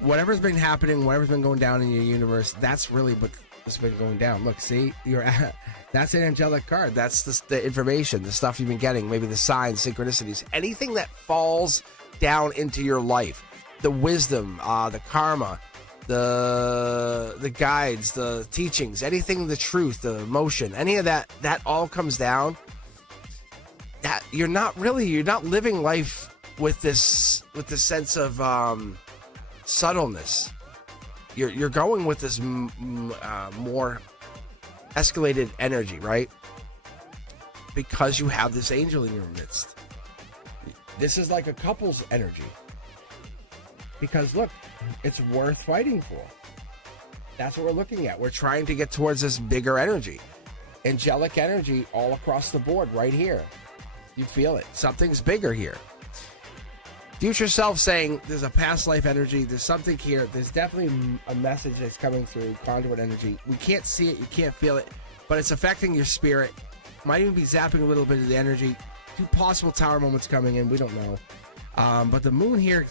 Whatever's been happening, whatever's been going down in your universe, that's really what's been going down. Look, see? That's an angelic card. That's the information, the stuff you've been getting, maybe the signs, synchronicities, anything that falls down into your life. The wisdom, the karma, the guides, the teachings, anything, the truth, the emotion, any of that all comes down. That you're not living life with this sense of subtleness. You're going with this more escalated energy, right? Because you have this angel in your midst. This is like a couple's energy. Because look, it's worth fighting for. That's what we're looking at. We're trying to get towards this bigger energy. Angelic energy all across the board right here. You feel it. Something's bigger here. Future self saying there's a past life energy. There's something here. There's definitely a message that's coming through conduit energy. We can't see it. You can't feel it. But it's affecting your spirit. Might even be zapping a little bit of the energy. 2 possible tower moments coming in. We don't know. But the moon here,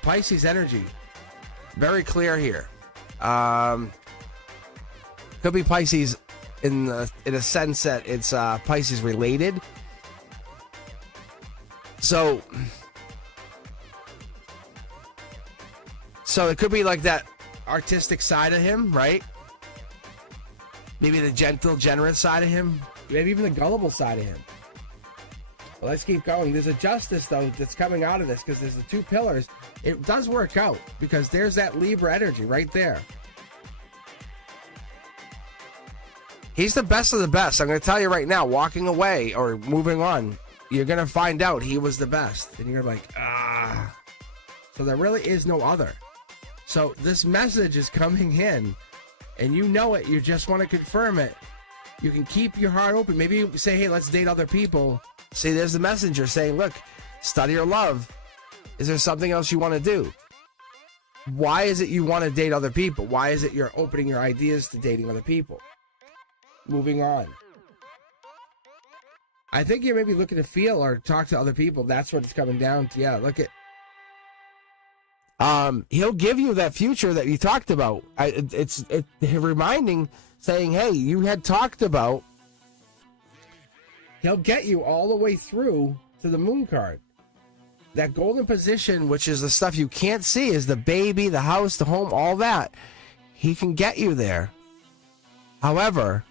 Pisces energy. Very clear here. Could be Pisces in a sense that it's Pisces related. So it could be like that artistic side of him, right? Maybe the gentle, generous side of him. Maybe even the gullible side of him. Well, let's keep going. There's a justice, though, that's coming out of this because there's the 2 pillars. It does work out because there's that Libra energy right there. He's the best of the best. I'm going to tell you right now, walking away or moving on, you're going to find out he was the best. And you're like, So there really is no other. So this message is coming in, and you know it. You just want to confirm it. You can keep your heart open. Maybe you say, hey, let's date other people. See, there's the messenger saying, look, study your love. Is there something else you want to do? Why is it you want to date other people? Why is it you're opening your ideas to dating other people? Moving on. I think you're maybe looking to feel or talk to other people. That's what it's coming down to. Yeah, look at. He'll give you that future that you talked about. It's reminding, saying, hey, you had talked about. He'll get you all the way through to the moon card. That golden position, which is the stuff you can't see, is the baby, the house, the home, all that. He can get you there. However,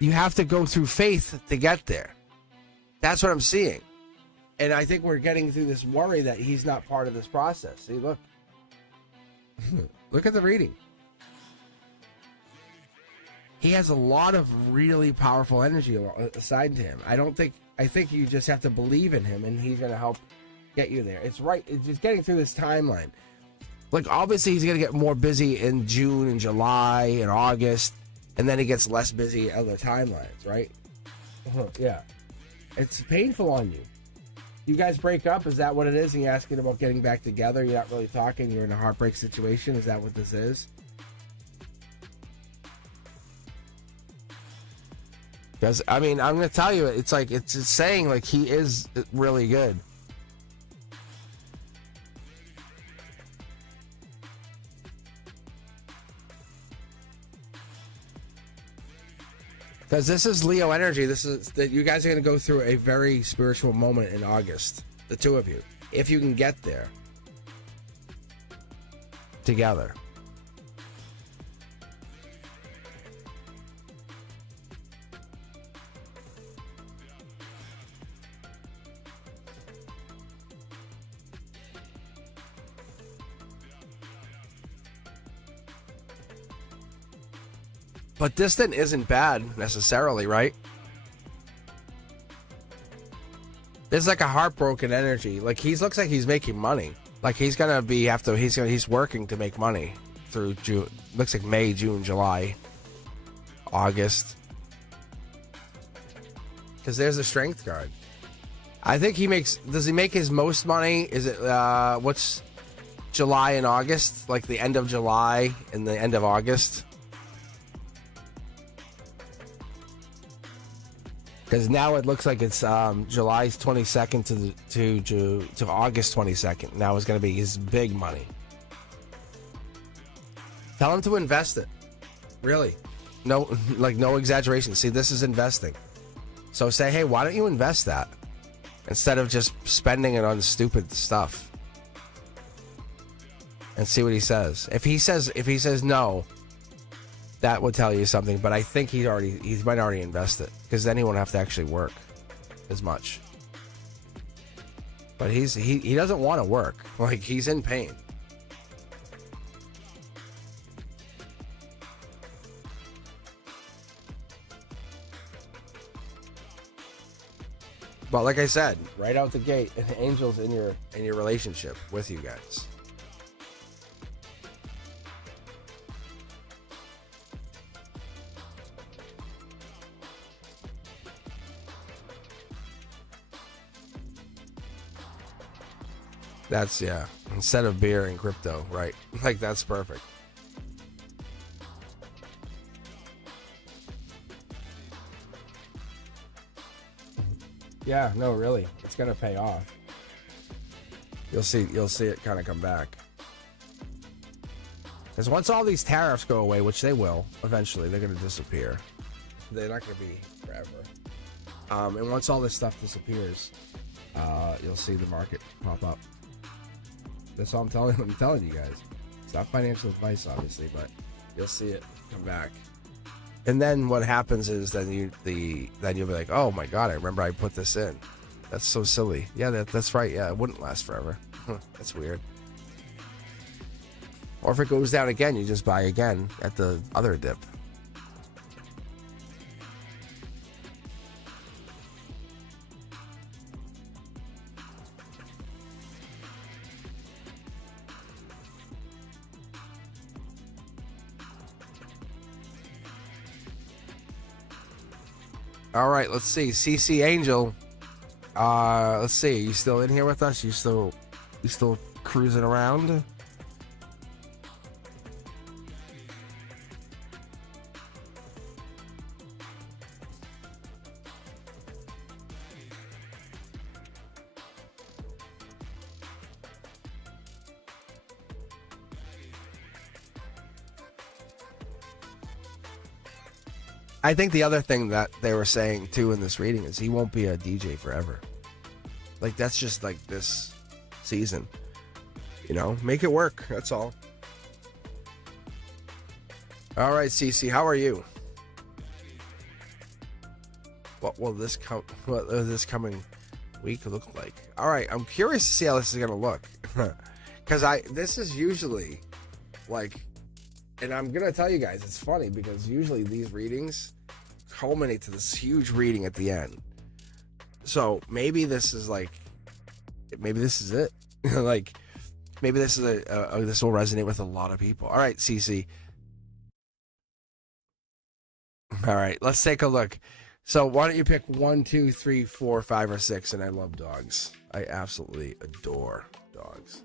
you have to go through faith to get there. That's what I'm seeing. And I think we're getting through this worry that he's not part of this process. See, look. Look at the reading. He has a lot of really powerful energy assigned to him. I think you just have to believe in him, and he's going to help get you there. It's right. It's just getting through this timeline. Like, obviously, he's going to get more busy in June and July and August, and then he gets less busy other timelines, right? Yeah. It's painful on you. You guys break up? Is that what it is? And you're asking about getting back together? You're not really talking? You're in a heartbreak situation? Is that what this is? Because, I mean, I'm going to tell you, it's like, it's saying, like, he is really good. Because this is Leo energy. This is that you guys are going to go through a very spiritual moment in August. The two of you. If you can get there. Together. But distant isn't bad necessarily, right? There's like a heartbroken energy. Like looks like he's making money. Like he's gonna be he's working to make money through June. Looks like May, June, July, August. Because there's a strength card. I think does he make his most money? Is it what's July and August? Like the end of July and the end of August? Because now it looks like it's July 22nd to August 22nd. Now it's going to be his big money. Tell him to invest it. Really. No exaggeration. See, this is investing. So say, hey, why don't you invest that? Instead of just spending it on stupid stuff. And see what he says. If he says no, that would tell you something, but I think he might already invest it, because then he won't have to actually work as much. But he doesn't want to work. Like, he's in pain. But like I said, right out the gate, an angel's in your relationship with you guys. That's, yeah, instead of beer and crypto, right? Like, that's perfect. Yeah, no, really, it's gonna pay off. You'll see it kind of come back. Because once all these tariffs go away, which they will eventually, they're gonna disappear. They're not gonna be forever. And once all this stuff disappears, you'll see the market pop up. That's all I'm telling you guys. It's not financial advice, obviously, but you'll see it come back. And then what happens is then you'll be like, oh my god, I remember I put this in. That's so silly. Yeah, that's right. Yeah, it wouldn't last forever. That's weird. Or if it goes down again, you just buy again at the other dip. All right, let's see. CC Angel. Let's see. You still in here with us? You still cruising around? I think the other thing that they were saying too in this reading is he won't be a DJ forever. Like, that's just like this season. You know, make it work. That's all. All right, Cece, how are you? What will this coming week look like? All right, I'm curious to see how this is gonna look, because this is usually like, and I'm gonna tell you guys, it's funny because usually these readings culminate to this huge reading at the end. So maybe this is it. Like, maybe this is this will resonate with a lot of people. All right, Cece. All right, let's take a look. So why don't you pick 1, 2, 3, 4, 5, or 6? And I love dogs. I absolutely adore dogs.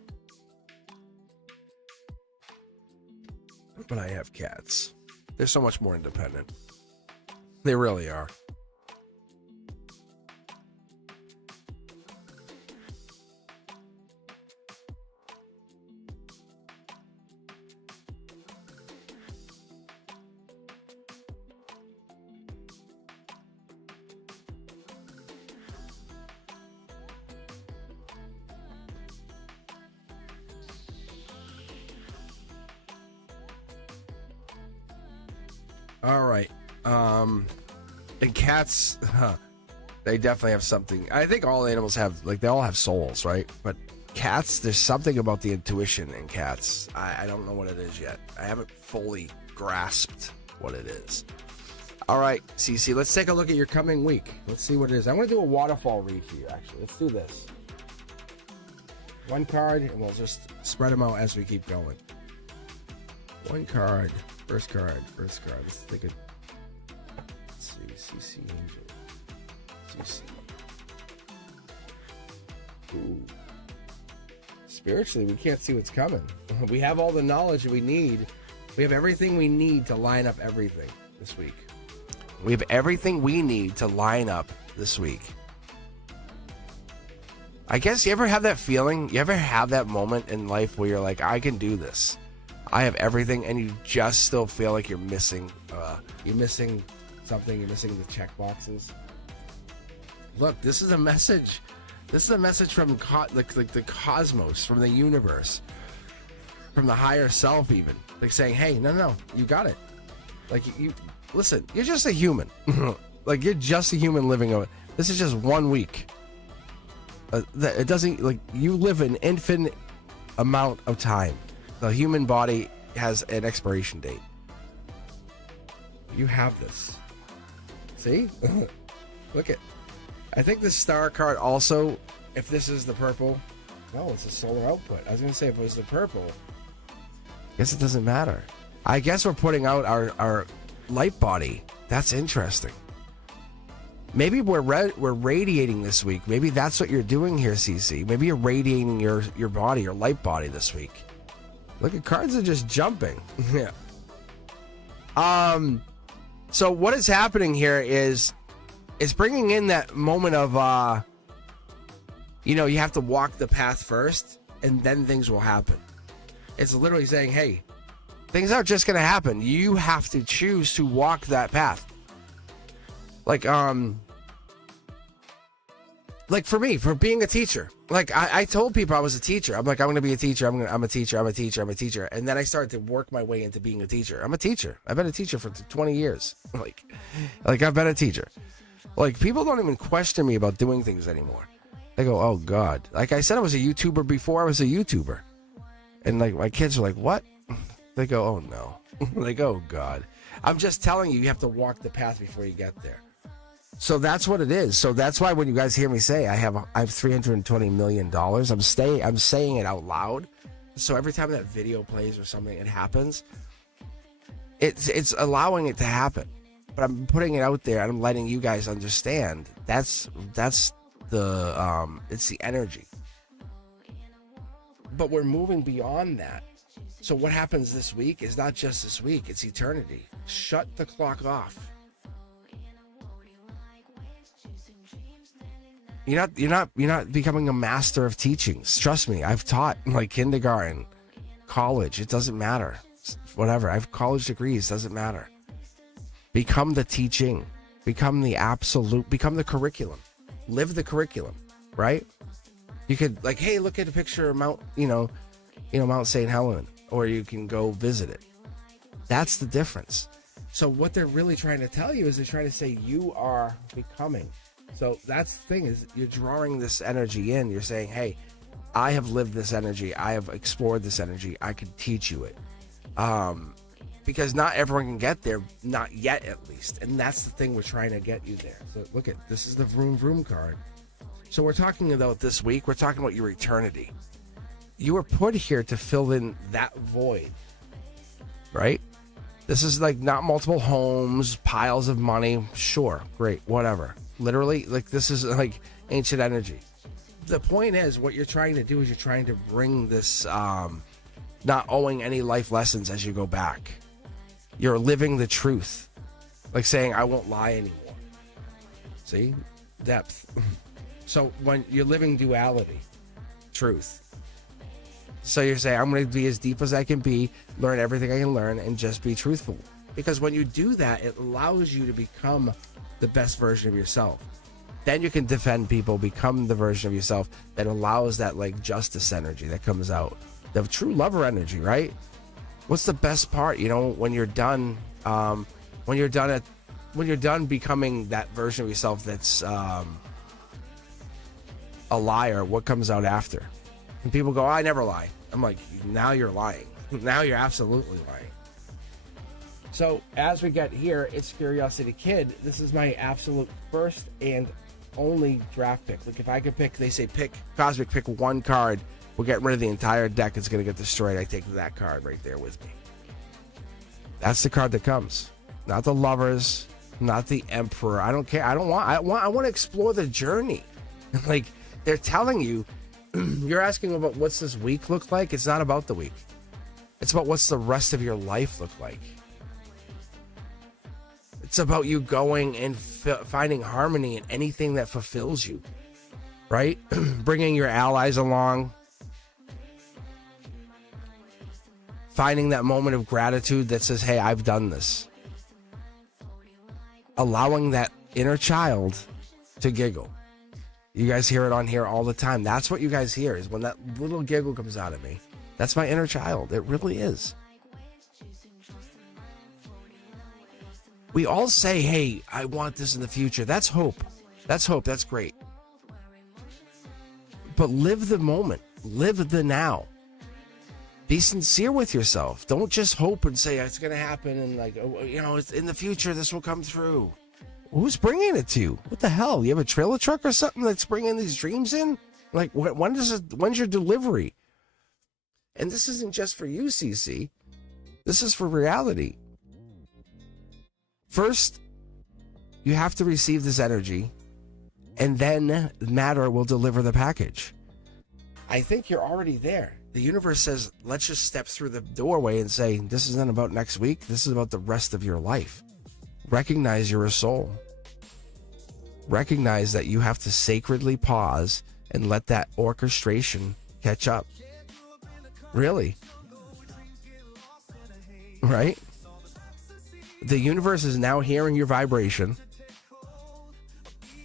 But I have cats. They're so much more independent. They really are. All right. And cats, they definitely have something. I think all animals have, like, they all have souls, right? But cats, there's something about the intuition in cats. I don't know what it is yet. I haven't fully grasped what it is. All right, Cece, let's take a look at your coming week. Let's see what it is. I'm going to do a waterfall read for you, actually. Let's do this. One card, and we'll just spread them out as we keep going. One card. First card. Let's take it. Let's see. CC Angel. CC. Ooh. Spiritually, we can't see what's coming. We have all the knowledge that we need. We have everything we need to line up everything this week. We have everything we need to line up this week. I guess you ever have that feeling? You ever have that moment in life where you're like, I can do this. I have everything, and you just still feel like you're missing something. You're missing the check boxes. Look, this is a message. This is a message from the cosmos, from the universe, from the higher self, even. Like saying, hey, no, you got it. Like, you listen, you're just a human. Like, you're just a human living. This is just 1 week. It doesn't, like, you live an infinite amount of time. The human body has an expiration date. You have this. See? Look at. I think the star card also, if this is the purple. No, it's a solar output. I was going to say if it was the purple. I guess it doesn't matter. I guess we're putting out our light body. That's interesting. Maybe we're radiating this week. Maybe that's what you're doing here, CC. Maybe you're radiating your body, your light body this week. Look at cards are just jumping. Yeah. So what is happening here is it's bringing in that moment of you have to walk the path first, and then things will happen. It's literally saying, hey, things aren't just going to happen. You have to choose to walk that path. Like for me, for being a teacher, like I told people I was a teacher. I'm like, I'm going to be a teacher. I'm a teacher. And then I started to work my way into being a teacher. I'm a teacher. I've been a teacher for 20 years. Like I've been a teacher. Like, people don't even question me about doing things anymore. They go, oh God. Like I said, I was a YouTuber before I was a YouTuber. And like my kids are like, what? They go, oh no. They go, oh God. I'm just telling you, you have to walk the path before you get there. So that's what it is. So that's why when you guys hear me say I have $320 million, I'm saying it out loud. So every time that video plays or something, it happens. It's allowing it to happen. but I'm putting it out there and I'm letting you guys understand. That's the it's the energy. But we're moving beyond that. So what happens this week is not just this week, it's eternity. Shut the clock off. You're not becoming a master of teachings. Trust me, I've taught like kindergarten, college, it doesn't matter. Whatever. I have college degrees, doesn't matter. Become the teaching. Become the absolute, become the curriculum. Live the curriculum, right? You could like, hey, look at a picture of Mount St. Helens, or you can go visit it. That's the difference. So what they're really trying to tell you is they're trying to say you are becoming. So that's the thing, is you're drawing this energy in. You're saying, hey, I have lived this energy. I have explored this energy. I can teach you it. Because not everyone can get there, not yet at least. And that's the thing, we're trying to get you there. So look at, this is the Vroom Vroom card. So we're talking about this week, we're talking about your eternity. You were put here to fill in that void, right? This is like not multiple homes, piles of money. Sure, great, whatever. Literally, like this is like ancient energy. The point is, what you're trying to do is you're trying to bring this not owing any life lessons as you go back. You're living the truth. Like saying, I won't lie anymore. See? Depth. So when you're living duality, truth. So you're saying, I'm going to be as deep as I can be, learn everything I can learn, and just be truthful. Because when you do that, it allows you to become the best version of yourself. Then you can defend people, become the version of yourself that allows that like justice energy that comes out. The true lover energy, right? What's the best part? You know, when you're done, when you're done becoming that version of yourself that's a liar, what comes out after? And people go, I never lie. I'm like, now you're lying. Now you're absolutely lying. So as we get here, it's Curiosity Kid. This is my absolute first and only draft pick. Like if I could pick, they say pick Cosmic, pick one card. We're getting rid of the entire deck. It's going to get destroyed. I take that card right there with me. That's the card that comes. Not the Lovers, not the Emperor. I don't care. I want to explore the journey. Like they're telling you, you're asking about what's this week look like? It's not about the week. It's about what's the rest of your life look like. It's about you going and finding harmony in anything that fulfills you, right? Bringing your allies along. Finding that moment of gratitude that says, hey, I've done this. Allowing that inner child to giggle. You guys hear it on here all the time. That's what you guys hear, is when that little giggle comes out of me. That's my inner child. It really is. We all say, hey, I want this in the future. That's hope. That's hope. That's great. But live the moment. Live the now. Be sincere with yourself. Don't just hope and say it's going to happen and like, oh, you know, it's in the future, this will come through. Who's bringing it to you? What the hell? You have a trailer truck or something that's bringing these dreams in? Like, when's your delivery? And this isn't just for you, CC. This is for reality. First, you have to receive this energy, and then matter will deliver the package. I think you're already there. The universe says, let's just step through the doorway and say, this isn't about next week. This is about the rest of your life. Recognize you're a soul. Recognize that you have to sacredly pause and let that orchestration catch up. Really. Right? The universe is now hearing your vibration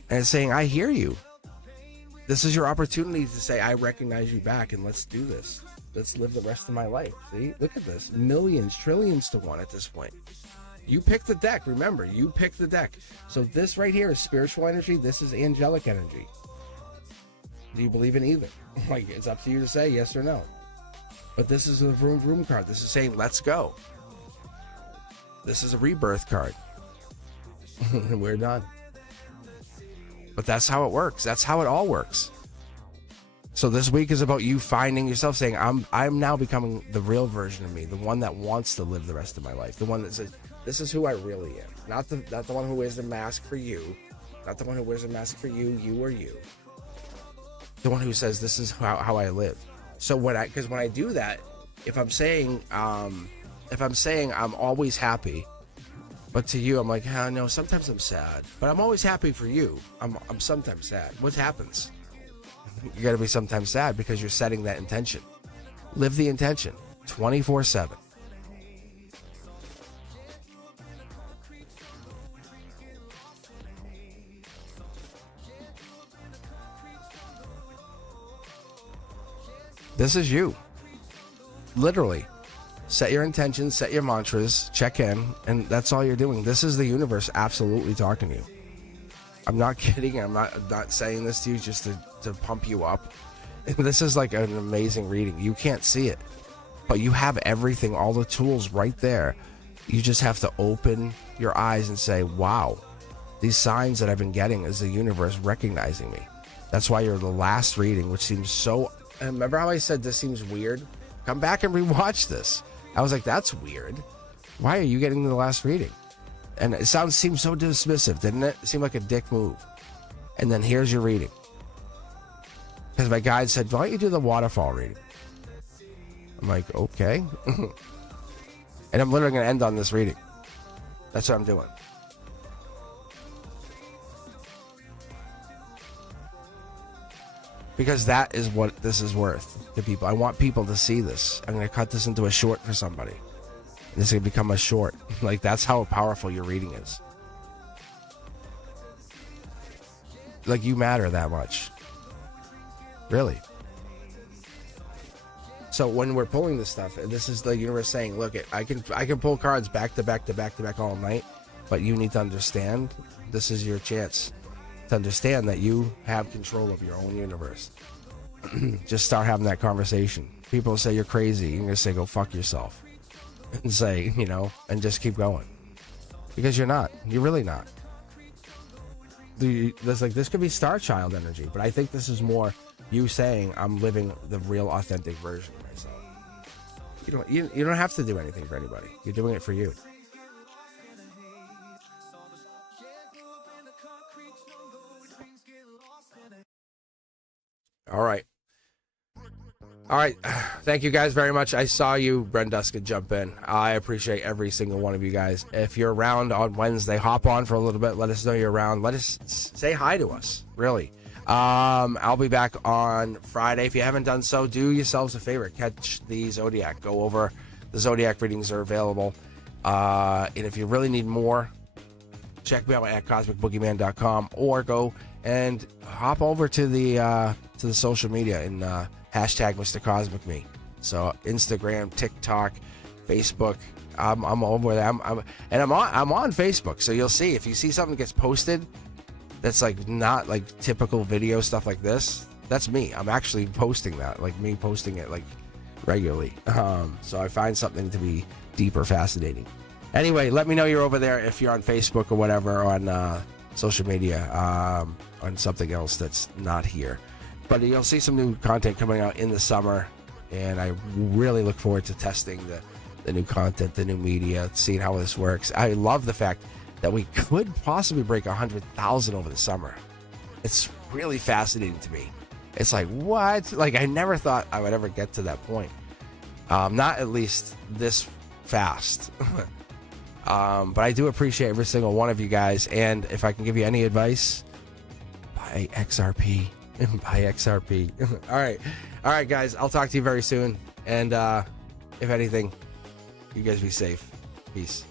and it's saying, I hear you. This is your opportunity to say, I recognize you back, and let's do this. Let's live the rest of my life. See? Look at this. Millions, trillions to one at this point. You pick the deck. Remember, you pick the deck. So this right here is spiritual energy. This is angelic energy. Do you believe in either? Like, it's up to you to say yes or no. But this is a Vroom Vroom card. This is saying, let's go. This is a rebirth card. And we're done. But that's how it works. That's how it all works. So this week is about you finding yourself, saying, I'm now becoming the real version of me, the one that wants to live the rest of my life, the one that says, this is who I really am. Not the one who wears the mask for you, not the one who wears a mask for you or you. The one who says, this is how I live. So when I do that, if I'm saying I'm always happy, but to you I'm like, no, sometimes I'm sad, but I'm always happy for you. I'm sometimes sad. What happens? You got to be sometimes sad because you're setting that intention. Live the intention 24/7. This is you. Literally. Set your intentions, set your mantras, check in, and that's all you're doing. This is the universe absolutely talking to you. I'm not kidding. I'm not saying this to you just to pump you up. This is like an amazing reading. You can't see it, but you have everything, all the tools right there. You just have to open your eyes and say, wow, these signs that I've been getting is the universe recognizing me. That's why you're the last reading, which seems so... And remember how I said this seems weird? Come back and rewatch this. I was like, that's weird. Why are you getting the last reading? And it seemed so dismissive, didn't it? It seemed like a dick move. And then here's your reading. Because my guide said, why don't you do the waterfall reading? I'm like, okay. And I'm literally going to end on this reading. That's what I'm doing. Because that is what this is worth to people. I want people to see this. I'm going to cut this into a short for somebody. This is going to become a short. Like, that's how powerful your reading is. Like, you matter that much. Really. So when we're pulling this stuff, this is the universe saying, look, I can pull cards back to back to back to back all night, but you need to understand this is your chance to understand that you have control of your own universe. Just start having that conversation. People say you're crazy. You're going to say, go fuck yourself. And say, and just keep going. Because you're not. You're really not. This could be Star Child energy, but I think this is more you saying, I'm living the real authentic version of myself. You don't have to do anything for anybody. You're doing it for you. All right. Thank you guys very much. I saw you, Brenduska, jump in. I appreciate every single one of you guys. If you're around on Wednesday, hop on for a little bit. Let us know you're around. Let us say hi to us, really. I'll be back on Friday. If you haven't done so, do yourselves a favor. Catch the Zodiac. Go over. The Zodiac readings are available. And if you really need more, check me out at cosmicboogeyman.com or go and hop over to the social media and hashtag Mr. Cosmic Me. So Instagram, TikTok, Facebook. I'm over there. I'm on Facebook. So you'll see if you see something gets posted that's like not like typical video stuff like this. That's me. I'm actually posting that, like me posting it like regularly. So I find something to be deeper, fascinating. Anyway, let me know you're over there if you're on Facebook or whatever, or on social media, on something else that's not here. But you'll see some new content coming out in the summer, and I really look forward to testing the new content, the new media, seeing how this works. I love the fact that we could possibly break 100,000 over the summer. It's really fascinating to me. It's like, what? Like, I never thought I would ever get to that point. Not at least this fast. But I do appreciate every single one of you guys. And if I can give you any advice, buy XRP. Buy XRP. All right, guys. I'll talk to you very soon. And if anything, you guys be safe. Peace.